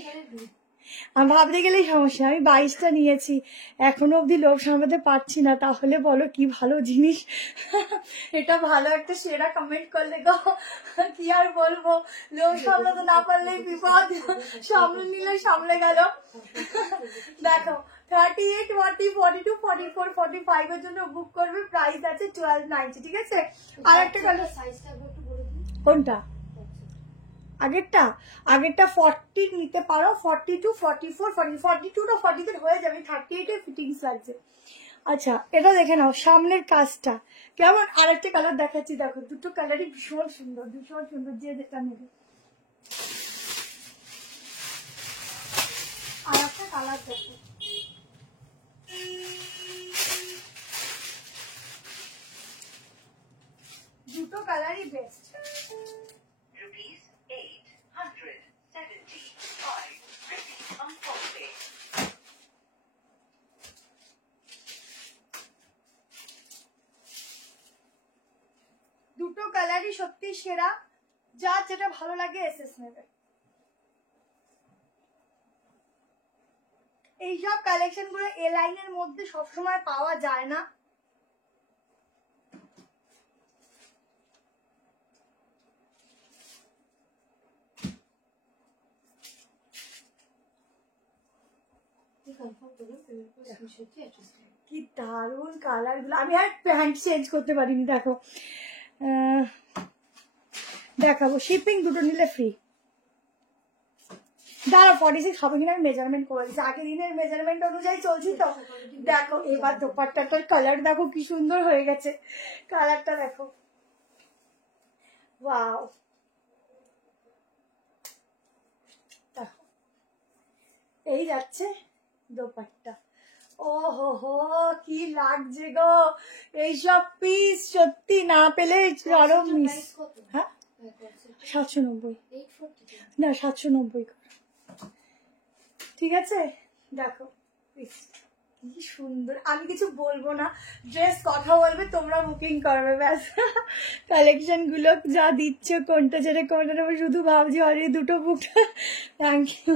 ভাবতে গেলেই সমস্যা। আমি 22টা নিয়েছি, এখনো অব্দি লোভ সামলাতে পারছি না। তাহলে বলো কি ভালো জিনিস। এটা ভালো একটা সেরা কমেন্ট করলে গো, কি আর বলবো। লোভ সামলাতে না পারলেই বিপদ, সামলে নিলে সামলে গেল। দেখো 38, 40, 42, 44, 45 এর জন্য বুক করবে। প্রাইস আছে 1290, ঠিক আছে? আর একটা কালার সাইজটা একটু বলে দিন। কোনটা? আগেরটা 40 নিতে পারো, 42, 44, 42টা 40 হয়ে যাবে, 38 এর ফিটিংস লাগছে। আচ্ছা এটা দেখে নাও সামনের কাজটা কেমন। আরেকটা কালার দেখাচ্ছি, দেখো দুটো কালারই ভীষণ সুন্দর, ভীষণ সুন্দর। যে যেটা নেবে। আর একটা কালার দেখো, দুটো কালারই বেস্ট। দুটো কালারই সত্যি সেরা। যা যেটা ভালো লাগে এসএস নেবে। এইসব কালেকশন গুলো এ লাইনের মধ্যে সবসময় পাওয়া যায় না। কি দারুন কালার গুলো। আমি আর প্যান্ট চেঞ্জ করতে পারিনি। দেখো দেখাবো, শিপিং দুটো নিলে ফ্রি। দাঁড়া 46 হবে কিনা আমি মেজারমেন্ট করে দিচ্ছি। আগের দিনের মেজারমেন্ট অনুযায়ী চলছি তো। দেখো এবার দোপাট্টাটার কালার দেখো কি সুন্দর হয়ে গেছে। কালারটা দেখো, ওয়াও। দেখো এই যাচ্ছে দোপাট্টা। ও হো হো কি লাগছে গো এইসব পিস। সত্যি না পেলে আরো মিস। হ্যাঁ 790 না 790, ঠিক আছে? দেখো কি সুন্দর। আমি কিছু বলবো না, ড্রেস কথা বলবে, তোমরা বুকিং করবে ব্যাস। কালেকশন গুলো যা দিচ্ছ কোনটা ছেড়ে কোনটা নেবো শুধু ভাবছি। অলরেডি দুটো বুক। Thank you.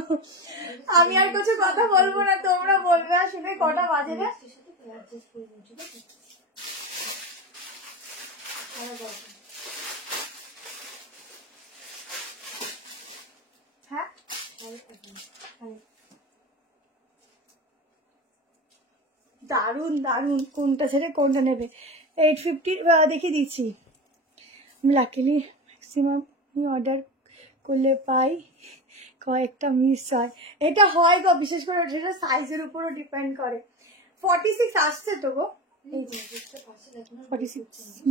আমি আর কিছু কথা বলবো না, তোমরা বলবে। আর শুনে কটা বাজে রে? হ্যাঁ দারুন দারুন। কোনটা ছেড়ে কোনটা নেবে? 850 দেখিয়ে দিচ্ছি। আমি লাকিলি ম্যাক্সিমাম অর্ডার করলে পাই, কয়েকটা মিস হয়। এটা হয় গো, বিশেষ করে সেটা সাইজের উপরও ডিপেন্ড করে। 46 আসছে তো গো।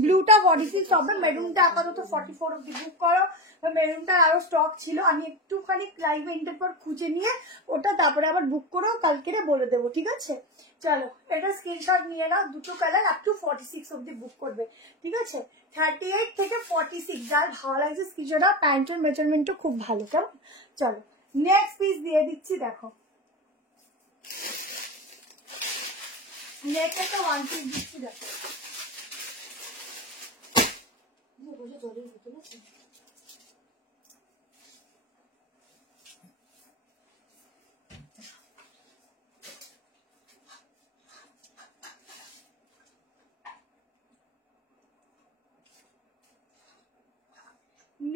ব্লুটা 46 হবে, মেরুনটা আপাতত 44 অব্দি বুক করো। মেরুনটা আরো স্টক ছিল, আমি একটুখানি লাইভ ইভেন্টের পর খুঁজে নিয়ে ওটা তারপরে আবার বুক করো, কালকে বলে দেবো, ঠিক আছে? চলো এটা স্ক্রিনশট নিয়ে নাও। দুটো কালার আপ টু 46 অব্দি বুক করবে, ঠিক আছে? 38 থেকে 46 যার ভালো লাগছে স্ক্রিনশট। আর প্যান্টের মেজারমেন্টও খুব ভালো, কেমন? চলো নেক্সট পিস দিয়ে দিচ্ছি। দেখো নেক্সট একটা ওয়ান পিস দিচ্ছি। দেখো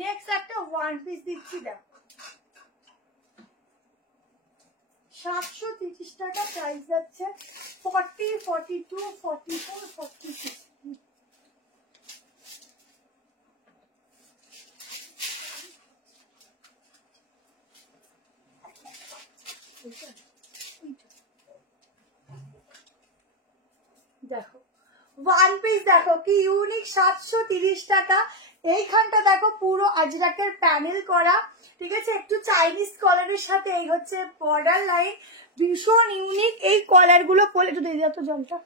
নেক্সট একটা ওয়ান পিস দিচ্ছি। দেখো 730 টাকা প্রাইস যাচ্ছে। 40, 42, 44, 46. দেখো ওয়ান পিস দেখো কি ইউনিক, 730 টাকা। এইখানটা দেখো পুরো আজরাকের প্যানেল করা, ঠিক আছে, একটু চাইনিজ কলারের সাথে এই হচ্ছে বর্ডার লাইন, ভীষণ ইউনিক। এই কলার গুলো পরে একটু দিয়ে দাও তো জলটা।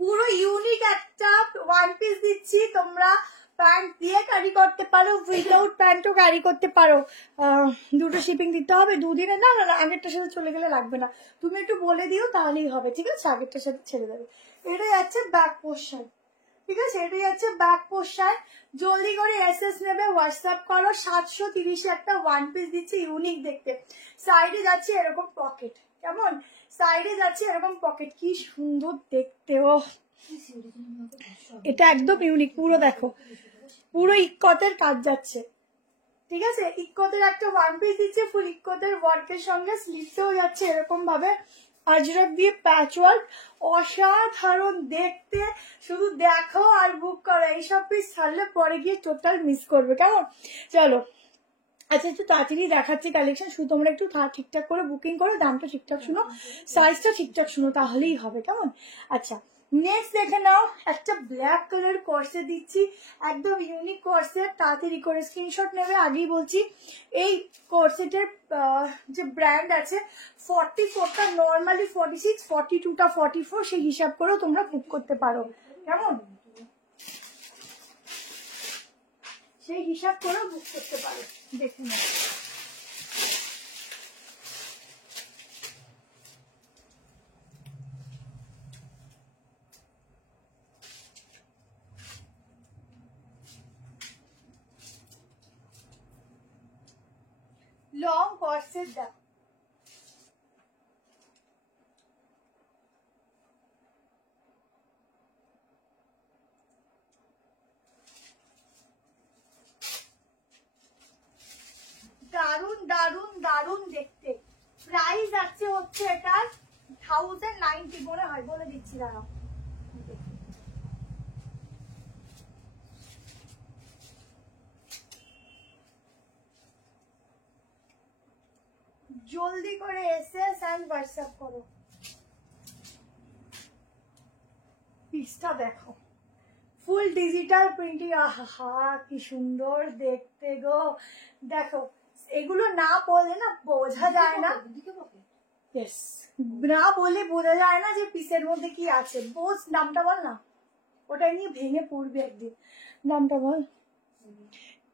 পুরো ইউনিক একটা ওয়ান পিস দিচ্ছি, তোমরা প্যান্ট দিয়ে ক্যারি করতে পারো, উইদাউট প্যান্টও ক্যারি করতে পারো। দুটো শিপিং দিতে হবে দুদিনে, না না না আগেরটার সাথে চলে গেলে লাগবে না, তুমি একটু বলে দিও তাহলেই হবে, ঠিক আছে, আগেরটার সাথে ছেড়ে দেবে। এটাই যাচ্ছে ব্যাক পোর্শন, ঠিক আছে, এটাই যাচ্ছে ব্যাক পোর্শন। জলদি করে এসএস নেবে, হোয়াটসঅ্যাপ করো। 730 একটা ওয়ান পিস দিচ্ছি, ইউনিক দেখতে। সাইডে যাচ্ছে এরকম পকেট, কেমন, সাইডে যাচ্ছে এরকম পকেট, কি সুন্দর দেখতে। ও এটা একদম ইউনিক, পুরো দেখো পুরো ইক্কতের কাজ যাচ্ছে, ঠিক আছে, ইক্কতের একটা ওয়ান পিস দিচ্ছে, ফুল ইক্কতের ওয়ার্কের সঙ্গে স্লিভসেও যাচ্ছে এরকম ভাবে আজরাক দিয়ে প্যাচ ওয়ার্ক, অসাধারণ দেখতে। শুধু দেখো আর বুক করো, এইসব পিস ছাড়লে পরে গিয়ে টোটাল মিস করবে, কেমন। চলো আচ্ছা একটু তাড়াতাড়ি দেখাচ্ছি কালেকশন, শুধু তোমরা একটু ঠিকঠাক করে বুকিং করো, দামটা ঠিকঠাক শুনো, সাইজটা ঠিকঠাক শুনো, তাহলেই হবে, কেমন। আচ্ছা নেক্সট দেখে নাও, একটা ব্ল্যাক কালার কর্সেট দিচ্ছি, একদম ইউনিক কর্সেট, তাড়াতাড়ি করে স্ক্রিনশট নেবে। আগেই বলছি এই কর্সেটের যে ব্র্যান্ড আছে, 44টা নর্মালি 46, 42টা 44, সেই হিসাব করেও তোমরা বুক করতে পারো, কেমন, সেই হিসাব করেও বুক করতে পারো। দেখে নাও লং কর্সেট দেখো, দারুন দারুন দারুন দেখতে। প্রাইস আছে হচ্ছে এটার 1090 মনে হয়, বলে দিচ্ছি দাঁড়াও। জলদি করে এসএস এন্ড হোয়াটসঅ্যাপ করো। পিসটা দেখো ফুল ডিজিটাল প্রিন্টিং, আহা কি সুন্দর দেখতে গো। দেখো এগুলো না বললে না বোঝা যায় না, ইয়েস, না বলে বোঝা যায় না যে পিসের মধ্যে কি আছে। বোস নামটা বল না, ওটা নিয়ে ভেঙে পড়বে একদিন, নামটা বল।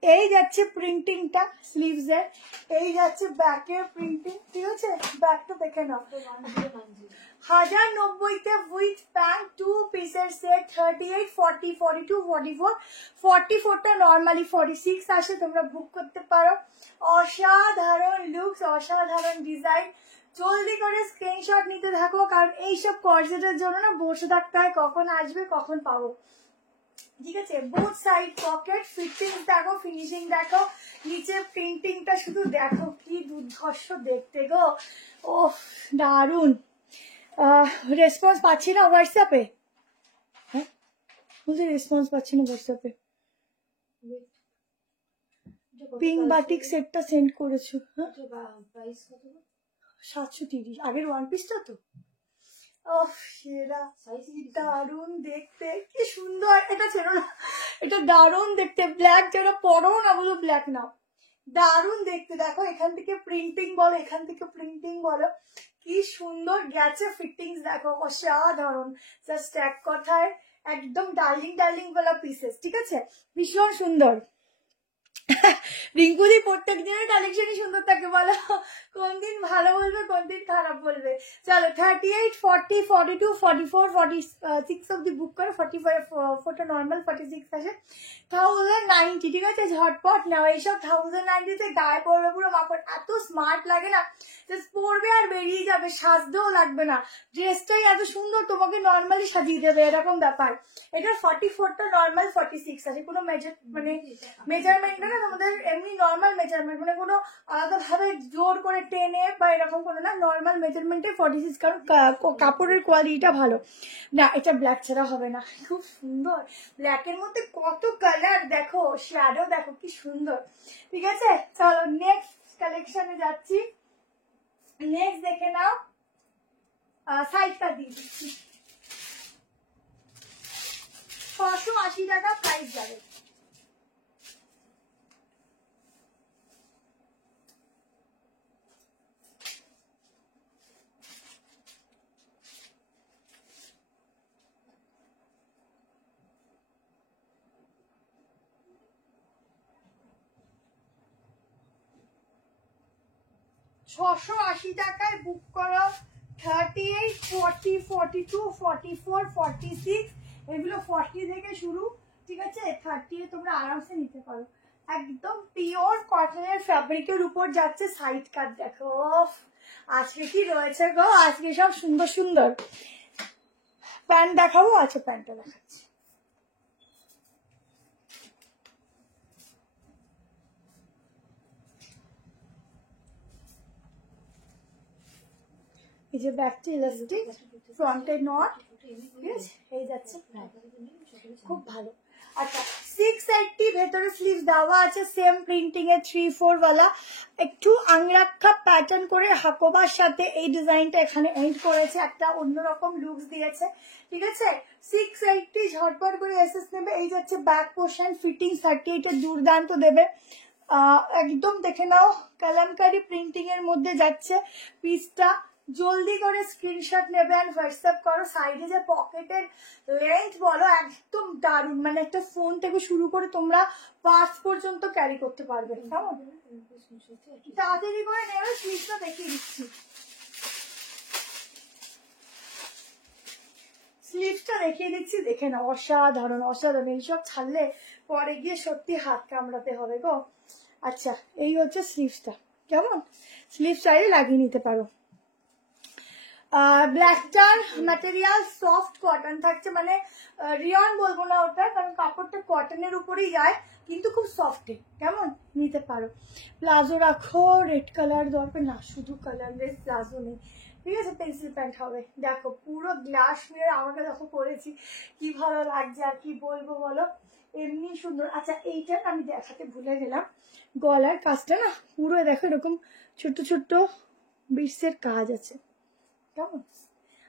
এই যাচ্ছে প্রিন্টিংটা স্লিভস এর, এই যাচ্ছে ব্যাকের প্রিন্টিং, ঠিক আছে, ব্যাকটা দেখে নাও। 1090 উইথ প্যান্ট 2 পিসের সেট, 38, 40, 42, 44, 44টা নর্মালি 46 আসে, তোমরা বুক করতে পারো। অসাধারণ লুকস, অসাধারণ ডিজাইন, জলদি করে স্ক্রিনশট নিতে থাকো, কারণ এইসব কর্সেটের জন্য না বসে থাকতে হয় কখন আসবে কখন পাবো, ঠিক আছে। বোথ সাইড পকেট, ফিটিং দেখো, ফিনিশিং দেখো, নিচে প্রিন্টিংটা শুধু দেখো কি দুর্ধর্ষ দেখতে গো। ও দারুন। রেসপন্স পাচ্ছি না হোয়াটসঅ্যাপে, হ্যাঁ বলছি রেসপন্স পাচ্ছি না হোয়াটসঅ্যাপে। পিঙ্ক বাটিক সেটটা সেন্ড করেছো, হ্যাঁ 730, আগের ওয়ান পিসটা তো। দারুন দেখতে, কি সুন্দর, এটা ছিল না, এটা দারুন দেখতে। ব্ল্যাক যারা পরো না বলো ব্ল্যাক নাও, দারুন দেখতে। দেখো এখান থেকে প্রিন্টিং বলো, এখান থেকে প্রিন্টিং বলো, কি সুন্দর গেছে ফিটিংস দেখো, অসাধারণ। জাস্ট এক কথায় একদম ডার্লিং ডার্লিং বলা পিসেস, ঠিক আছে, ভীষণ সুন্দর। রিঙ্কুদি প্রত্যেক দিনের কালেকশনই সুন্দর থাকে, বলো কোন দিন ভালো বলবে কোন দিন খারাপ বলবে। চলো 38, 40, 42, 44, 46 অব্দি বুক করো। 45 ফোটা নর্মাল, 46 আছে 1090, ঠিক আছে? ঝটপট নাও এইসব 1090-তে গায়ে পড়বে পুরো মাপড়, এত স্মার্ট লাগে না, জাস্ট পরবে আর বেরিয়ে যাবে, সাজতেও লাগবে না, ড্রেসটাই এত সুন্দর তোমাকে নর্মালি সাজিয়ে দেবে এরকম ব্যাপার। এটা 44টা নর্মাল, 46 আছে, কোনো মানে মেজারমেন্টটা না তোমাদের এমনি নর্মাল মেজারমেন্ট, মানে কোনো আলাদা ভাবে জোর করে টেনে বা এরকম কোনো না, নর্মাল মেজারমেন্টে 46, কারণ কাপড়ের কোয়ালিটিটা ভালো না। এটা ব্ল্যাক ছাড়া হবে না, খুব সুন্দর, ব্ল্যাকের মধ্যে কত কালার দেখো, শ্যাডো দেখো কি সুন্দর, ঠিক আছে? চলো নেক্সট কালেকশনে যাচ্ছি। নেক্সট দেখে নাও, সাইজটা দিয়ে দিচ্ছি, 680 টাকা প্রাইস যাবে। টাকায় বুক করো। 38, 40, 42, 44, 46, এগুলো 40 থেকে শুরু, ঠিক আছে? 30 তোমরা আরামসে নিতে পারো। একদম পিওর কটনের ফ্যাব্রিকের উপর যাচ্ছে, সাইড কাট দেখো, আজকে কি রয়েছে গো, আজকে সব সুন্দর সুন্দর। প্যান্ট দেখাবো, আচ্ছা প্যান্টটা দেখাচ্ছি। এই যে ব্যাকটা ইলাস্টিক, ফ্রন্টে নট, ঠিক আছে? এই যাচ্ছে, খুব ভালো। আচ্ছা 680 ভেতরে স্লিভস দেওয়া আছে, সেম প্রিন্টিং এ 3-4 ওয়ালা, একটু আংরাক্ষা প্যাটার্ন করে হাকোবার সাথে এই ডিজাইনটা এখানে এন্ড করেছে, একটা অন্যরকম লুকস দিয়েছে, ঠিক আছে? 680 ঝটপট করে এসএস নেবে। এই যাচ্ছে ব্যাক পোর্শন, ফিটিং 38 এর দুর্দান্ত দেবে, একদম দেখে নাও, কালামকারি প্রিন্টিং এর মধ্যে যাচ্ছে পিসটা। জলদি করে স্ক্রিনশট নেবে আর হোয়াটসঅ্যাপ করো। সাইডে যে পকেটের লেন্থ বলো একদম দারুণ, মানে একটা ফোন থেকে শুরু করে তোমরা পার্স পর্যন্ত ক্যারি করতে পারবে। কেমন তাড়াতাড়ি করে নেবে, স্লিভটা দেখিয়ে দিচ্ছি, স্লিভটা দেখিয়ে দিচ্ছি, দেখে নাও, অসাধারণ অসাধারণ। এইসব ছাড়লে পরে গিয়ে সত্যি হাত কামড়াতে হবে গো। আচ্ছা এই হচ্ছে স্লিভসটা, কেমন? স্লিভ চাইলে লাগিয়ে নিতে পারো। ব্ল্যাকটার ম্যাটেরিয়াল সফট কটন থাকছে, মানে রিয়ন বলবো না ওটা, কারণ কাপড়টা কটনের উপরেই যায়, কিন্তু খুব সফটে, কেমন? নিতে পারো। প্লাজো রাখো, রেড কালার দরকার না, শুধু কালারলেস প্লাজো নেই, ঠিক আছে? পেন্সিল প্যান্ট হবে, দেখো পুরো গ্লাস মেরে আমাকে দেখো পরেছি, কি ভালো লাগছে, আর কি বলবো বলো, এমনি সুন্দর। আচ্ছা এইটা আমি দেখাতে ভুলে গেলাম, গলার কাজটা না পুরো দেখো এরকম ছোট্ট ছোট্ট বিটসের কাজ আছে, কেমন?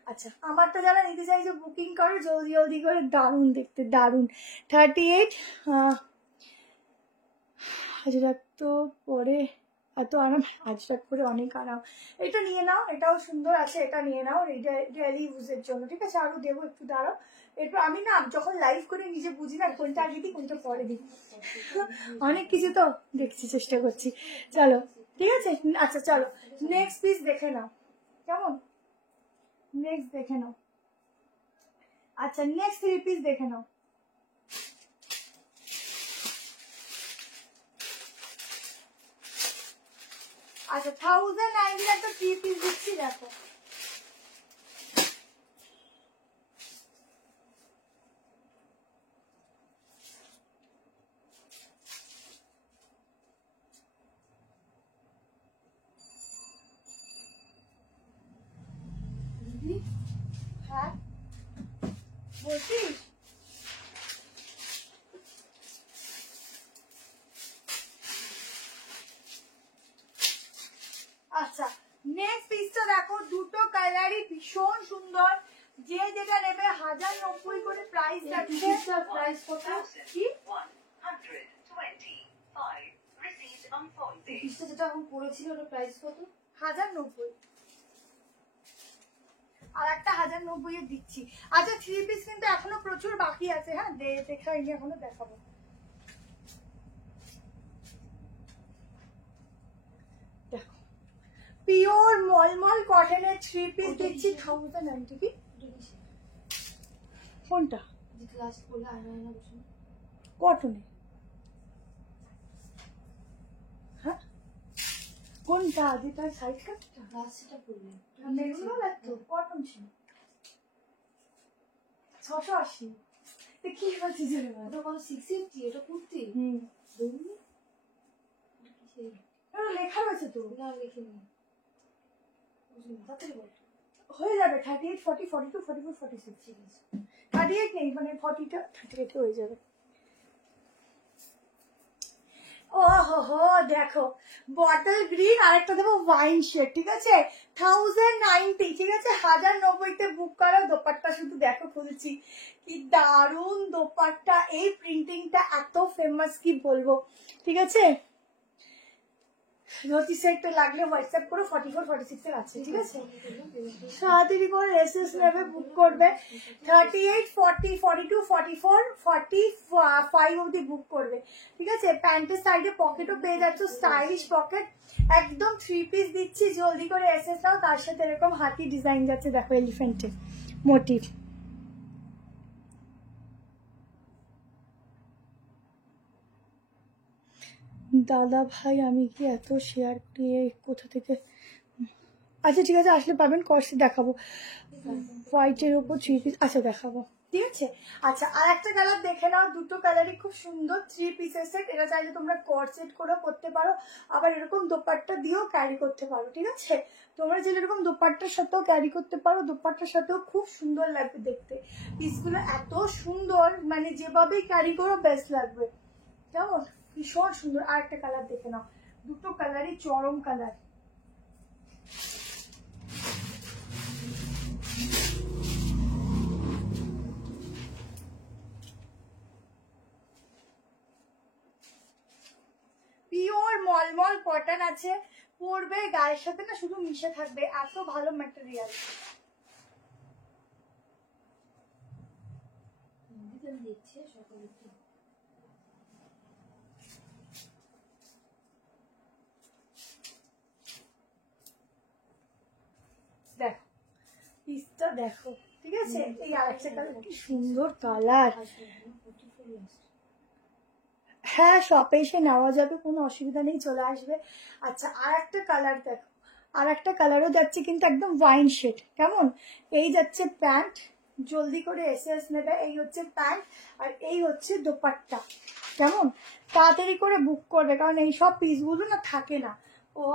আচ্ছা আমারটা যারা নিতে চাইছে বুকিং করো জলদি জলদি করে, দারুণ দেখতে, দারুণ। 38 আজরাক তো পরে এত আরাম, আজরাক পরে অনেক আরাম। এটা নিয়ে নাও, এটাও সুন্দর আছে, এটা নিয়ে নাও ডেইলি ইউজের জন্য, ঠিক আছে? আরো দেবো, একটু দাঁড়াও। এরপর আমি না যখন লাইভ করে নিজে বুঝি না কোনটা আগে দিই কোনটা পরে দিই, অনেক কিছু তো দেখছি, চেষ্টা করছি। চলো ঠিক আছে, আচ্ছা চলো নেক্সট পিস দেখে নাও, কেমন? নেক্সট দেখে নাও। আচ্ছা নেক্সট 3 পিস দেখে নাও। আচ্ছা 1090 একটা 3 পিস দিচ্ছি, দেখো হ্যাঁ বলছিস? আচ্ছা নেক্সট পিসটা দেখো, দুটো কালারই ভীষণ সুন্দর, যে যেটা নেবে 1090 করে প্রাইস রাখছে। প্রাইস কত? কি 125 পিসটা যেটা আমি পড়েছিল ওটা প্রাইস কত? 1090, আর একটা 1090 এ দিচ্ছি। আচ্ছা 3 পিস কিন্তু এখনো প্রচুর বাকি আছে, হ্যাঁ দেখাইনি, এখনো দেখাবো। দেখো পিওর মলমল কটনের 3 পিস দিচ্ছি 1090 কি কোনটা যেটা লাস্ট বললে আয়না বসে কটনে হ্যাঁ কোনটা যেটা সাইড কাটটা লাস্টটা বললে এগুলো লাগতো কটন ছিল 680 কি বলছিস ওটা কত 650 এটা কুর্তি দেখুন লেখা রয়েছে তো না লিখিনি তাড়াতাড়ি বল হয়ে যাবে 38 40 42 44 46 ঠিক আছে 38 নেই মানে 40টা 38 হয়ে যাবে ও হো দেখো বটল গ্রিন আর একটা দেবো ওয়াইন শেড ঠিক আছে 1090 ঠিক আছে 1090 তে বুক করো দোপাট্টা শুধু দেখো খুলছি কি দারুন দোপাট্টা এই প্রিন্টিংটা এত ফেমাস কি বলবো ঠিক আছে ধরতি সেটটা লাগলে হোয়াটসঅ্যাপ করো 44 46 এর আছে ঠিক আছে তাড়াতাড়ি করে এসএস নেবে বুক করবে 38 40 42 44 45 অবধি বুক করবে ঠিক আছে প্যান্টের সাইডে পকেটও পেয়ে যাচ্ছ স্টাইলিশ পকেট একদম 3 পিস দিচ্ছি জলদি করে এসএস নাও তার সাথে এরকম হাতি ডিজাইন যাচ্ছে দেখো এলিফ্যান্টের মোটিভ দাদা ভাই আমি কি এত শেয়ার দিয়ে কোথা থেকে আচ্ছা ঠিক আছে আসলে পাবেন কর্সে দেখাবো হোয়াইটের উপর 3 পিস আচ্ছা দেখাবো ঠিক আছে আচ্ছা আর একটা কালার দেখে নাও দুটো কালারই খুব সুন্দর 3 পিসের সেট এটা চাইলে তোমরা কর্সেট করেও করতে পারো আবার এরকম দোপাট্টা দিয়েও ক্যারি করতে পারো ঠিক আছে তোমরা যে এরকম দোপাট্টার সাথেও ক্যারি করতে পারো দোপাট্টার সাথেও খুব সুন্দর লাগবে দেখতে পিসগুলো এত সুন্দর মানে যেভাবেই ক্যারি করো বেস্ট লাগবে কেমন ভীষণ সুন্দর আর একটা কালার দেখে নাও দুটো কালারই চরম কালার পিওর মলমল কটন আছে পরবে গায়ের সাথে না শুধু মিশে থাকবে এত ভালো ম্যাটেরিয়াল দেখছে সকালে দেখো পিসটা দেখো ঠিক আছে এই আরেকটা কালার কি সুন্দর কালার হ্যাঁ শপে এসে নেওয়া যাবে কোনো অসুবিধা নেই চলে আসবে আচ্ছা আর একটা কালার দেখো আর একটা কালারও যাচ্ছে কিন্তু একদম ওয়াইন শেড কেমন এই যাচ্ছে প্যান্ট জলদি করে এসএস নেবে এই হচ্ছে প্যান্ট আর এই হচ্ছে দোপাট্টা কেমন তাড়াতাড়ি করে বুক করবে কারণ এই সব পিসগুলো না থাকে না ও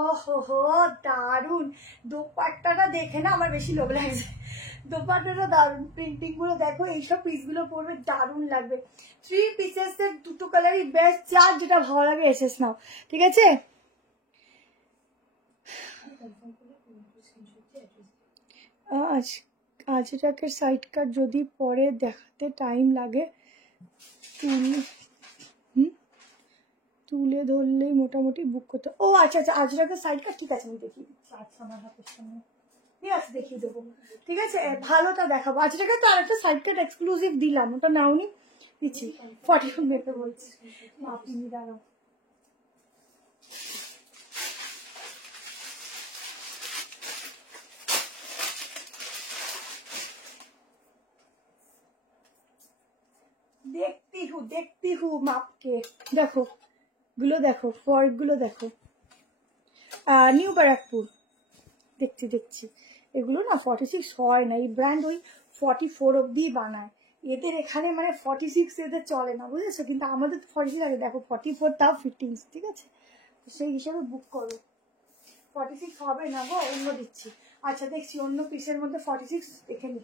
হো দারুন দোপাট্টাটা দেখে না আমার বেশি লোভ লাগছে দোপাট্টাটা দারুন প্রিন্টিং গুলো দেখো এইসব পিসগুলো পরবে দারুন লাগবে 3 পিসের সেট দুটো কালারই বেস্ট যার যেটা ভালো লাগে এসএস নাও ঠিক আছে আজরাকের সাইড কাট যদি পরে দেখাতে টাইম লাগে তুলে ধরলেই মোটামুটি বুক করতে ও আচ্ছা আচ্ছা আজরাকের সাইড কাট ঠিক আছে আমি দেখিয়ে দিচ্ছি আচ্ছা আমার হাতের সামনে ঠিক আছে দেখিয়ে দেবো ঠিক আছে ভালোটা দেখাবো আজরাকে তো আরেকটা সাইড কাট এক্সক্লুসিভ দিলাম ওটা নাওনি দিচ্ছি 41 মেপে বলছি আপনি দাঁড়াও देखती हूँ माप के देखो गुलो देखो फॉर्क गुलो देखो নিউ ব্যারাকপুর দেখছি এগুলো না 46 হয় না এই ব্র্যান্ড ওই 44 অবধি বানায় এদের এখানে মানে 46 এদের চলে না বুঝেছো কিন্তু আমাদের তো 46 আগে দেখো 44 তাও ফিটিংস ঠিক আছে তো সেই হিসাবে বুক করো 46 হবে না গো অন্য দিচ্ছি আচ্ছা দেখছি অন্য পিসের মধ্যে 46 দেখে নি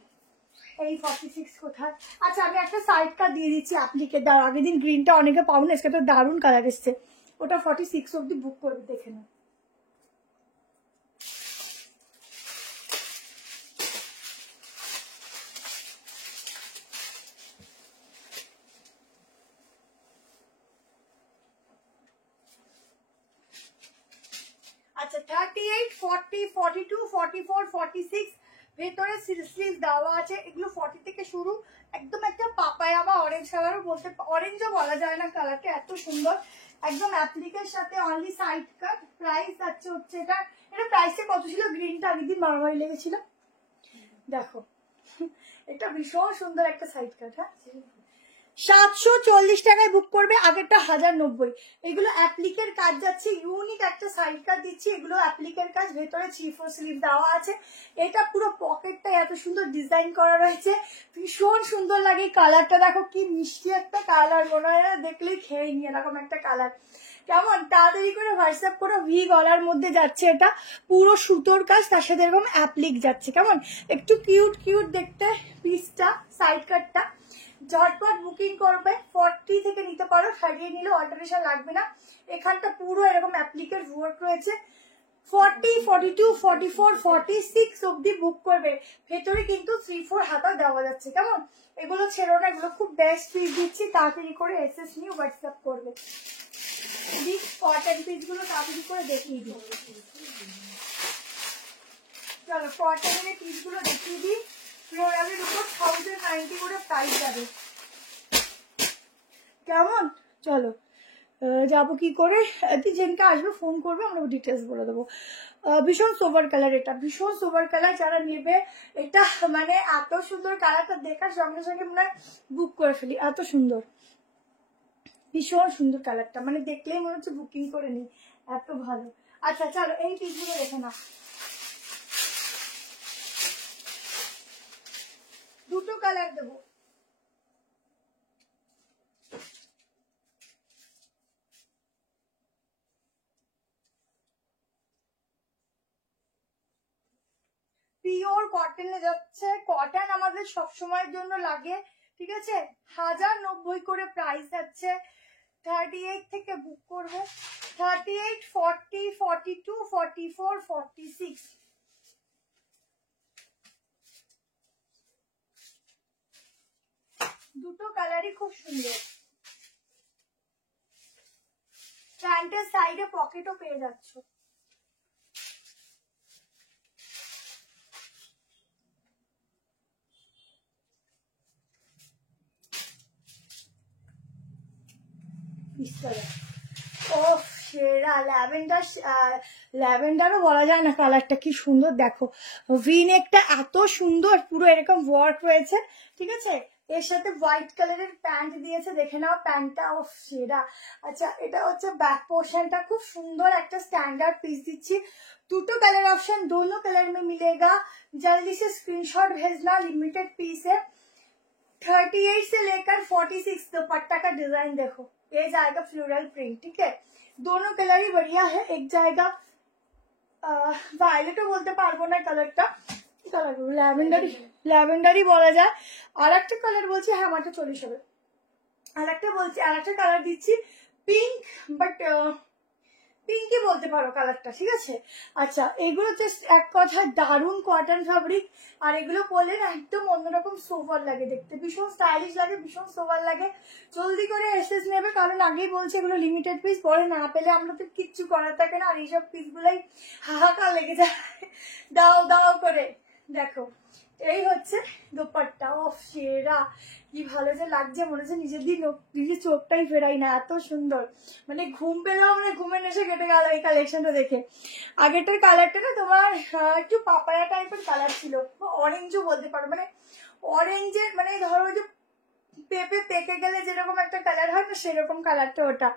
এই 46 কোথায় আচ্ছা আমি একটা সাইড কাট দিয়ে দিচ্ছি আপনিকে দাও আগের দিন গ্রিনটা অনেকে পাবো না এটা দারুণ কালার এসছে ওটা 46 অবধি বুক করবে দেখে নাও আচ্ছা 38 40 42 44 46 ভেতরে স্লিভ দেওয়া আছে এগুলো 40 থেকে শুরু একদম একটা পাপায়া বা অরেঞ্জ কালারও বলতে অরেঞ্জও বলা যায় না কালারটা এত সুন্দর একদম অ্যাপ্লিকের সাথে অনলি সাইড কাট। প্রাইস আছে হচ্ছে এটা প্রাইসে কত ছিল? গ্রিনটা আগের দিন মারামারি লেগেছিল। দেখো এটা ভীষণ সুন্দর একটা সাইড কাট। হ্যাঁ 740 টাকায় বুক করবে, আগেরটা 1090। এগুলো অ্যাপ্লিকের কাজ যাচ্ছে, ইউনিক একটা সাইড কাট দিচ্ছি। এগুলো অ্যাপ্লিকের কাজ, ভেতরে 3/4 স্লিভ দেওয়া আছে। এটা পুরো পকেটটা এত সুন্দর ডিজাইন করা রয়েছে, ভীষণ সুন্দর লাগে। কালারটা দেখো কি মিষ্টি একটা কালার, মনে হয় না দেখলেই খেয়ে নি এরকম একটা কালার। কেমন তাড়াতাড়ি করে হোয়াটসঅ্যাপ করে, ভি গলার মধ্যে যাচ্ছে, এটা পুরো সুতোর কাজ, তার সাথে এরকম অ্যাপ্লিক যাচ্ছে। কেমন একটু কিউট কিউট দেখতে পিসটা, সাইড কাটটা। ঝটপট বুকিং করবে, 40 থেকে নিতে পারো, সাজিয়ে নিলে অল্টারেশন লাগবে না। এখানটা পুরো এরকম অ্যাপ্লিকের ওয়ার্ক রয়েছে। 40, 42, 44, 46 অব্দি বুক করবে। ভেতরে কিন্তু 3/4 হাতা দেওয়া যাচ্ছে। কেমন এগুলো ছেড়ো না, এগুলো খুব বেস্ট পিস দিচ্ছি। তাড়াতাড়ি করে এসএস নিয়ে হোয়াটসঅ্যাপ করবে। কটন পিস গুলো তাড়াতাড়ি করে দেখিয়ে দিই। চলো কটনের পিস গুলো দেখিয়ে দিই। ফ্লোরালের উপর 1090 করে প্রাইস যাবে। কেমন চলো যাবো কি করে, যেদিনকে আসবে ফোন করবে, আমরা ডিটেলস বলে দেবো। ভীষণ সোভার কালার, এটা ভীষণ সোভার কালার। যারা নেবে এটা মানে এত সুন্দর কালারটা দেখার সঙ্গে সঙ্গে মনে হয় বুক করে ফেলি, এত সুন্দর, ভীষণ সুন্দর কালারটা, মানে দেখলেই মনে হচ্ছে বুকিং করে নিই, এত ভালো। আচ্ছা চলো এই পিসগুলো দেখে না। দুটো কালার দেবো। পিওর কটনে যাচ্ছে। কটন আমাদের সবসময়ের জন্য লাগে, ঠিক আছে। 1090 করে প্রাইস আছে। 38 থেকে বুক করবে। 38, 40, 42, 44, 46। দুটো কালারই খুব সুন্দর। প্যান্টের সাইডে পকেটও পেয়ে যাচ্ছ। ও সেরা ল্যাভেন্ডার, ল্যাভেন্ডারও বলা যায় না, কালারটা কি সুন্দর দেখো। ভি নেকটা এত সুন্দর, পুরো এরকম ওয়ার্ক রয়েছে, ঠিক আছে। এর সাথে হোয়াইট কালারের প্যান্ট দিয়েছে, দেখে নাও প্যান্টটা, ও সেরা। আচ্ছা এটা হচ্ছে ব্যাক পোর্শনটা, খুব সুন্দর একটা স্ট্যান্ডার্ড পিস দিচ্ছি। দুটো कलर ऑप्शन, दोनों कलर में मिलेगा। जल्दी से स्क्रीनशॉट भेजना, लिमिटेड पीस है। 38 से लेकर 46 दुपट्टा का डिजाइन देखो, ये जाएगा फ्लोरल प्रिंट, ठीक है। दोनों कलर ही बढ़िया है। एक जाएगा वायलेटও বলতে পারবো না কালারটা, কালার ল্যাভেন্ডারই বলা যায়। আর একটা কালার বলছি, হ্যাঁ আমারটা 40 হবে। আর একটা বলছি, আর একটা কালার দিচ্ছি পিঙ্ক, বাট পিঙ্কই বলতে পারো কালারটা, ঠিক আছে। আচ্ছা এগুলো জাস্ট এক কথা দারুণ কটন ফ্যাব্রিক, আর এগুলো পরলে না একদম অন্যরকম সোভার লাগে দেখতে, ভীষণ স্টাইলিশ লাগে, ভীষণ সোভার লাগে। জলদি করে এসএস নেবে, কারণ আগেই বলছি এগুলো লিমিটেড পিস, পরে না পেলে আমরা তো কিচ্ছু করার থাকে না। আর এইসব পিসগুলোই হাহাকার লেগে যায় দাও দাও করে। দেখো এই হচ্ছে দোপাট্টা, ও সেরা, কি ভালো যে লাগছে, মনে হচ্ছে নিজের চোখটাই ফেরাই না, এত সুন্দর। মানে ঘুম পেলেও মানে ঘুমের নেশে কেটে গেল এই কালেকশনটা দেখে। আগেরটার কালারটা না তোমার একটু পাপায়া টাইপের কালার ছিল, অরেঞ্জও বলতে পারো, মানে অরেঞ্জের, মানে ধরো যে পেঁপে পেকে গেলে যেরকম একটা কালার হয় না, সেরকম কালারটা ওটা।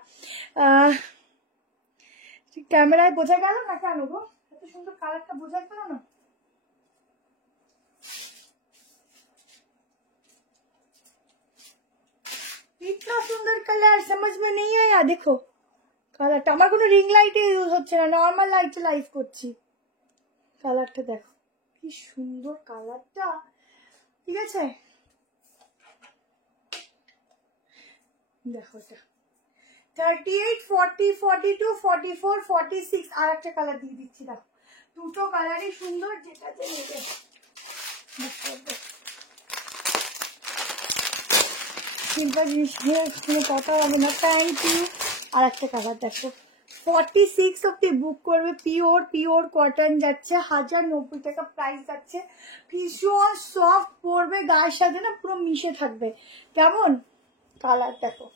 ক্যামেরায় বোঝা গেল না কেন গো, এত সুন্দর কালারটা বোঝা গেল না। इतना सुंदर कलर समझ में नहीं आया, देखो কালারটা আমার কোনো রিং লাইটে ইউজ হচ্ছে না, নর্মাল লাইটে লাইভ করছি। কালারটা দেখো কি সুন্দর কালারটা, ঠিক আছে। দেখো এটা 38, 40, 42, 44, 46 আর একটা কালার দিয়ে দিচ্ছি। দেখো দুটো কালারই সুন্দর, যেটা যে নেবে সিম্পল জিনিস নিয়ে কোনো কথা হবে না। Thank you. আর একটা কালার দেখো 46 অব্দি বুক করবে। পিওর কটন যাচ্ছে, 1090 টাকা প্রাইস যাচ্ছে। ভীষণ সফট পরবে, গায়ের সাথে না পুরো মিশে থাকবে। কেমন কালার দেখো,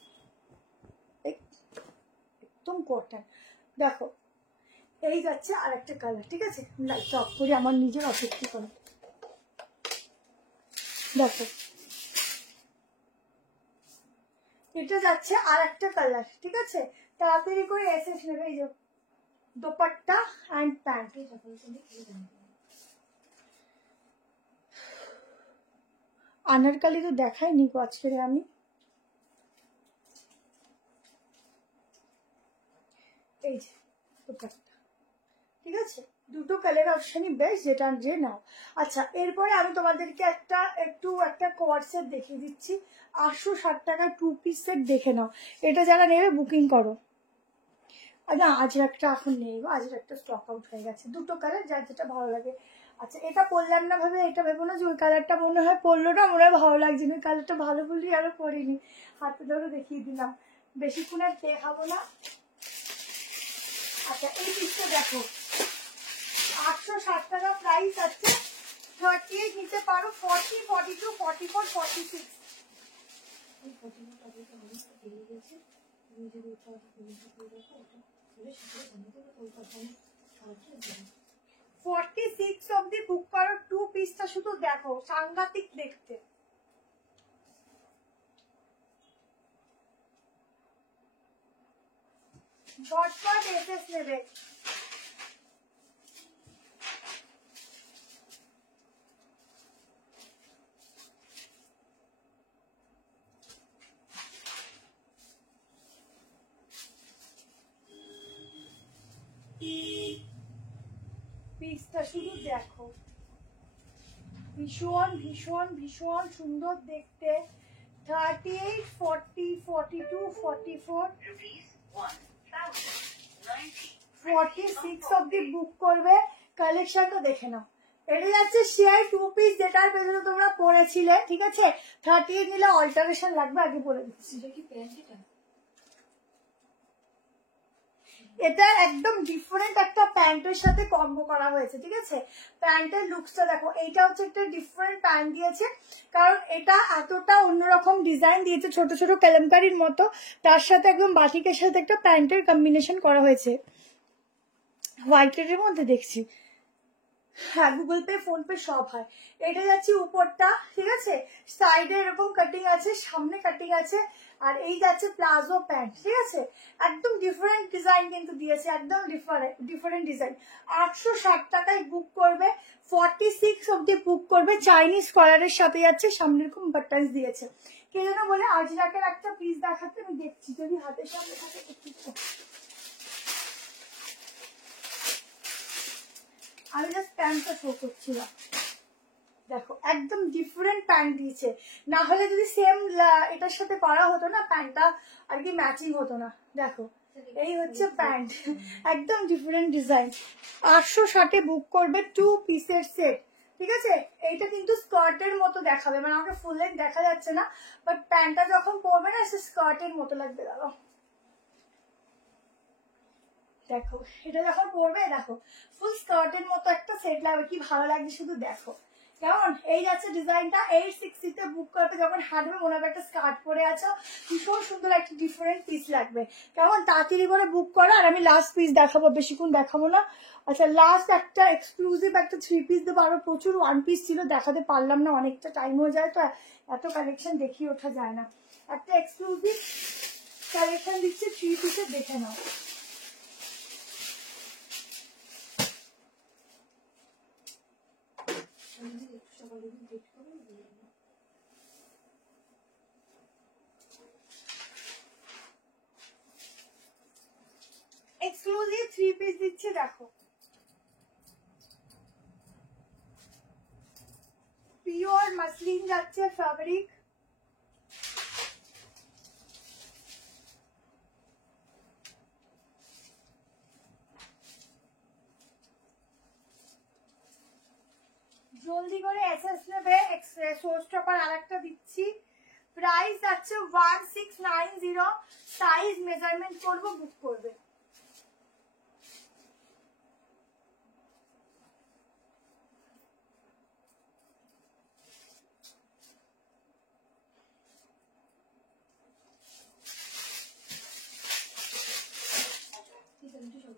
একদম কটন। দেখো এই যাচ্ছে আর একটা কালার, ঠিক আছে, লাইট অফ করে আমার নিজের অপেক্ষা করে। দেখো এটা যাচ্ছে আর একটা কালার, ঠিক আছে, তাড়াতাড়ি করে এসে নেবে। এই যে দোপাট্টা অ্যান্ড প্যান্ট। আনারকালি তো দেখাইনি গো আজকে আমি। এই যে দোপাট্টা, ঠিক আছে, দুটো কালার অপশনই বেস্ট, যেটা যে নাও। আচ্ছা এরপরে আমি তোমাদেরকে একটা কোয়ার সেট দেখিয়ে দিচ্ছি। 860 টাকার 2 পিস সেট দেখে নাও। এটা যারা নেবে বুকিং করো। না আজরাকটা এখন নেই গো, আজরাকটা স্টক আউট হয়ে গেছে। দুটো কালার, যার যেটা ভালো লাগে। আচ্ছা এটা পরলাম না ভাবে এটা ভেবো না যে ওই কালারটা মনে হয় পরলো না, মনে হয় ভালো লাগছে না। কালারটা ভালো বললেই আরো পরিনি, হাতে ধরে দেখিয়ে দিলাম, বেশিক্ষণ আর দেখাবো না। আচ্ছা এই পিসটা দেখো, 860 টাকা প্রাইস আছে। 38 নিতে পারো, 40, 42, 44, 46। এই 46 অব্দি বুক করো। 2 পিসটা শুধু দেখো, সাংঘাতিক দেখতে। ঝটপট এসএস নেবে। পিসটা শুধু দেখো, ভীষণ ভীষণ ভীষণ সুন্দর দেখতে। 38, 40, 42, 44, 46 অব্দি বুক করবে। কালেকশনটা দেখে নাও। এটা যাচ্ছে শেয়ার 2 পিস, যেটার পেছনে তোমরা পরেছিলে, ঠিক আছে। 38 নিলে অল্টারেশন লাগবে, আগে বলে দিচ্ছি। কি প্যান্ট এটা? এটা একদম ডিফারেন্ট একটা প্যান্টের সাথে কম্বো করা হয়েছে, ঠিক আছে। প্যান্টের লুকসটা দেখো, এইটা হচ্ছে একটা ডিফারেন্ট প্যান্ট দিয়েছে, কারণ এটা এতটা অন্যরকম ডিজাইন দিয়েছে, ছোট ছোট কেলেঙ্কারির মতো। তার সাথে একদম বাটিকের সাথে একটা প্যান্টের কম্বিনেশন করা হয়েছে, হোয়াইটের মধ্যে দেখছি। হ্যাঁ গুগল পে ফোন পে সব হয়। এটা যাচ্ছে উপরটা, ঠিক আছে, সাইডে এরকম কাটিং আছে, সামনে কাটিং আছে, আর এই যাচ্ছে প্লাজো প্যান্ট, ঠিক আছে। একদম ডিফারেন্ট ডিজাইন কিন্তু দিয়েছে, একদম ডিফারেন্ট ডিজাইন। 860 টাকায় বুক করবে। 46 অব্দি বুক করবে। চাইনিজ কলারের সাথে যাচ্ছে, সামনে এরকম বাটন্স দিয়েছে। কে যেন বলে আজরাকের একটা পিস দেখাতে, আমি দেখছি যদি হাতের সামনে থাকে। আমি জাস্ট প্যান্টটা শো করছিলাম। দেখো একদম ডিফারেন্ট প্যান্ট দিয়েছে, না হলে যদি সেম এটার সাথে করা হতো না, প্যান্টটা আর কি ম্যাচিং হতো না। দেখো এই হচ্ছে প্যান্ট, একদম ডিফারেন্ট ডিজাইন। 860-এ বুক করবে 2 পিসের সেট, ঠিক আছে। এইটা কিন্তু স্কার্টের মতো দেখাবে, মানে আমাকে ফুল লেন্থ দেখা যাচ্ছে না, বাট প্যান্টটা যখন পরবে না, সে স্কার্টের মতো লাগবে। দাঁড়াও দেখো, এটা যখন পরবে দেখো ফুল স্কার্টের মতো একটা সেট লাগবে, কি ভালো লাগছে শুধু দেখো। কেমন এই যাচ্ছে ডিজাইনটা। 860-তে বুক করবে, যখন হাঁটবে মনে হবে একটা স্কার্ট পরে আছো, ভীষণ সুন্দর একটা ডিফারেন্ট পিস লাগবে। কেমন তাড়াতাড়ি করে বুক করো। আর আমি লাস্ট পিস দেখাবো, বেশিক্ষণ দেখাবো না। আচ্ছা লাস্ট একটা এক্সক্লুসিভ একটা 3 পিস দেবো, আরো প্রচুর 1 পিস ছিল, দেখাতে পারলাম না, অনেকটা টাইম হয়ে যায় তো, এত কালেকশন দেখিয়ে ওঠা যায় না। একটা এক্সক্লুসিভ কালেকশন দিচ্ছে 3 পিসের, দেখে নাও। এক্সক্লুসিভ 3 পিস দিচ্ছে, দেখো পিওর মাসলিন যাচ্ছে ফ্যাব্রিক। জলদি করে এসএস নেবে। সোর্স টপার আরেকটা দিচ্ছি, প্রাইস যাচ্ছে 1690। সাইজ মেজারমেন্ট করব, বুক করবে।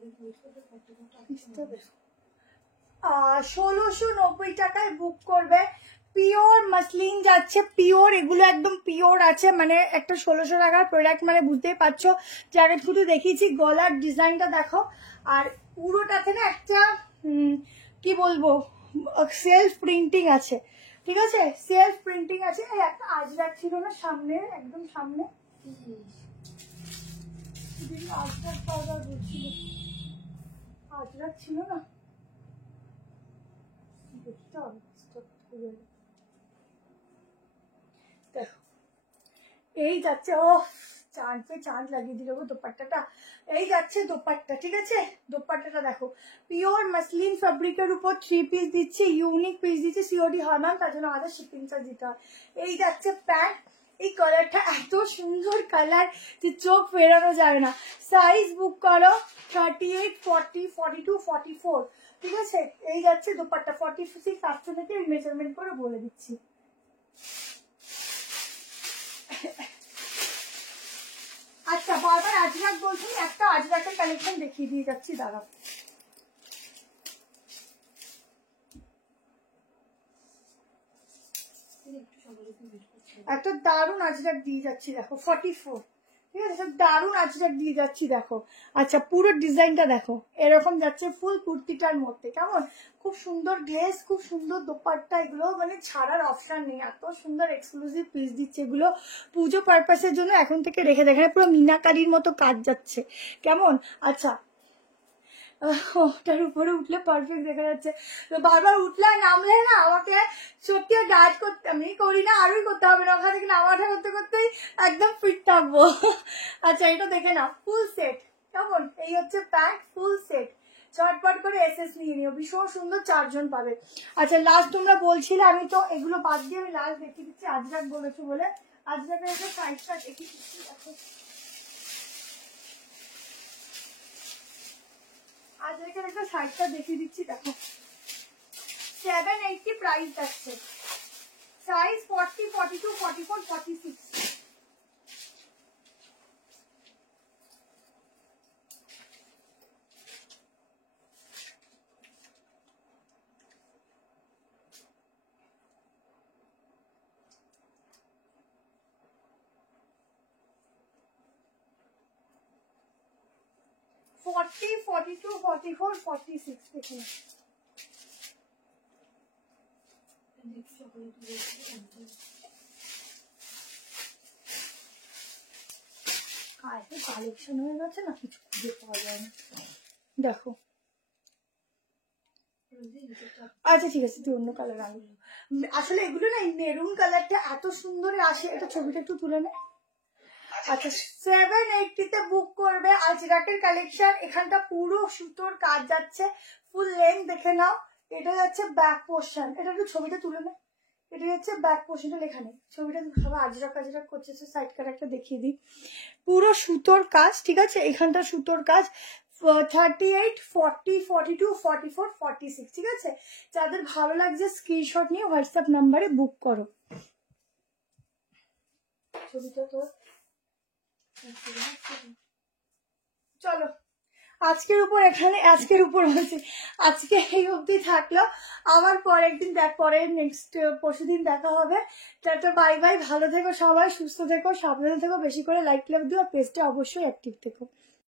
1690 টাকায় বুক করবে। পিওর মাসলিন যাচ্ছে, পিওর, এগুলো একদম পিওর আছে, মানে একটা 1600 টাকার প্রোডাক্ট, মানে বুঝতেই পারছো। যাকে শুধু দেখিয়েছি, গলার ডিজাইনটা দেখো, আর পুরোটাতে না একটা কি বলবো, সেলফ প্রিন্টিং আছে, ঠিক আছে, সেলফ প্রিন্টিং আছে। এই একটা আজরাক ছিল না সামনে, একদম সামনে, আজরাক পাউডার বলছিল, আজরাক ছিল না, দেখতে হবে, দেখো এই যাচ্ছে, ও চাঁদ পে চাঁদ লাগিয়ে দিল গো দোপাট্টাটা। এই যাচ্ছে দোপাট্টা, ঠিক আছে, দোপাট্টাটা দেখো, পিওর মাসলিন ফ্যাব্রিকের উপর 3 পিস দিচ্ছে, ইউনিক পিস দিচ্ছে, সিওডি হয় ম্যাম, তার জন্য আমাদের শিপিং চার্জ দিতে হয়। এই যাচ্ছে প্যান্ট, এই কালারটা এত সুন্দর কালার যে চোখ ফেরানো যাবে না। সাইজ বুক করো 38, 40, 42, 44, ঠিক আছে। এই যাচ্ছে দোপাট্টা 46 আসতে থেকে মেজারমেন্ট করে বলে দিচ্ছি। আচ্ছা, বারবার আজরাক বলছি, একটা আজরাকের কালেকশন দেখিয়ে দিয়ে যাচ্ছি, দাঁড়াও। একটা দারুণ আজরাক দিয়ে যাচ্ছি দেখো, 44, ঠিক আছে, দারুণ আজরাক দিয়ে যাচ্ছি দেখো। আচ্ছা, পুরো ডিজাইনটা দেখো, এরকম যাচ্ছে ফুল কুর্তিটার মধ্যে, কেমন, খুব সুন্দর গ্লেজ, খুব সুন্দর দোপাট্টা, এগুলো মানে ছাড়ার অপশন নেই, এত সুন্দর এক্সক্লুসিভ পিস দিচ্ছে। এগুলো পুজো পারপাসের জন্য এখন থেকে রেখে দেখে, পুরো মিনাকারির মতো কাজ যাচ্ছে, কেমন। আচ্ছা, ওটার উপরে উঠলে পারফেক্ট দেখা যাচ্ছে, তো বারবার উঠলে নামলে না আমাকে সত্যি ডায়েট করতে, আমি করি না, আরোই করতে হবে না, ওখানে থেকে নামা ওঠা করতে করতেই একদম ফিট থাকবো। আচ্ছা, এটা দেখে নাও, ফুল সেট, কেমন, এই হচ্ছে প্যান্ট, ফুল সেট, চটপট করে এসএস নিয়ে নিও, ভীষণ সুন্দর, 4 জন পাবে। আচ্ছা, লাস্ট তোমরা বলছিলে, আমি তো এগুলো বাদ দিয়ে আমি লাস্ট দেখিয়ে দিচ্ছি, আজরাক বলেছো বলে, আজরাকের একটা সাইজটা দেখিয়ে দিচ্ছি, দেখো আজরাকের একটা সাইজটা দেখিয়ে দিচ্ছি, দেখো 780 প্রাইস যাচ্ছে, সাইজ 40, 42, 44, 46। ফর্টি, 42, 44, 46 দেখুন। কালেকশন হয়ে গেছে না, কিছু খুঁজে পাওয়া যায় না, দেখো। আচ্ছা ঠিক আছে, তুই অন্য কালার আনবি, আসলে এগুলো না মেরুন কালারটা এত সুন্দর আসে, এটা ছবিটা একটু তুলে নে। আচ্ছা, 780 বুক করবে আজরাকের কালেকশন, এখানটা পুরো সুতোর কাজ যাচ্ছে, ফুল লেন্থ দেখে নাও, এটা যাচ্ছে ব্যাক পোর্শন, এটা একটু ছবিটা তুলে নে, এটা হচ্ছে ব্যাক পোর্শনটা লেখা নেই, ছবিটা সবাই আজরাক আজরাক করছে, সাইড কালারটা দেখিয়ে দিই, পুরো সুতোর কাজ, ঠিক আছে, এখানটা সুতোর কাজ, 38, 40, 42, 44, 46, ঠিক আছে। যাদের ভালো লাগছে স্ক্রিনশট নিয়ে হোয়াটসঅ্যাপ নাম্বারে বুক করো। ছবিটা তো চলো, আজকের উপর বলছি, আজকে এই অবধি থাকলো, আবার পরে একদিন পরে নেক্সট পরশু দিন দেখা হবে। টাটা, বাই বাই, ভালো থেকো সবাই, সুস্থ থেকো, সাবধানে থেকো, বেশি করে লাইক লাভ দিও, পেজটা অবশ্যই অ্যাক্টিভ থেকো।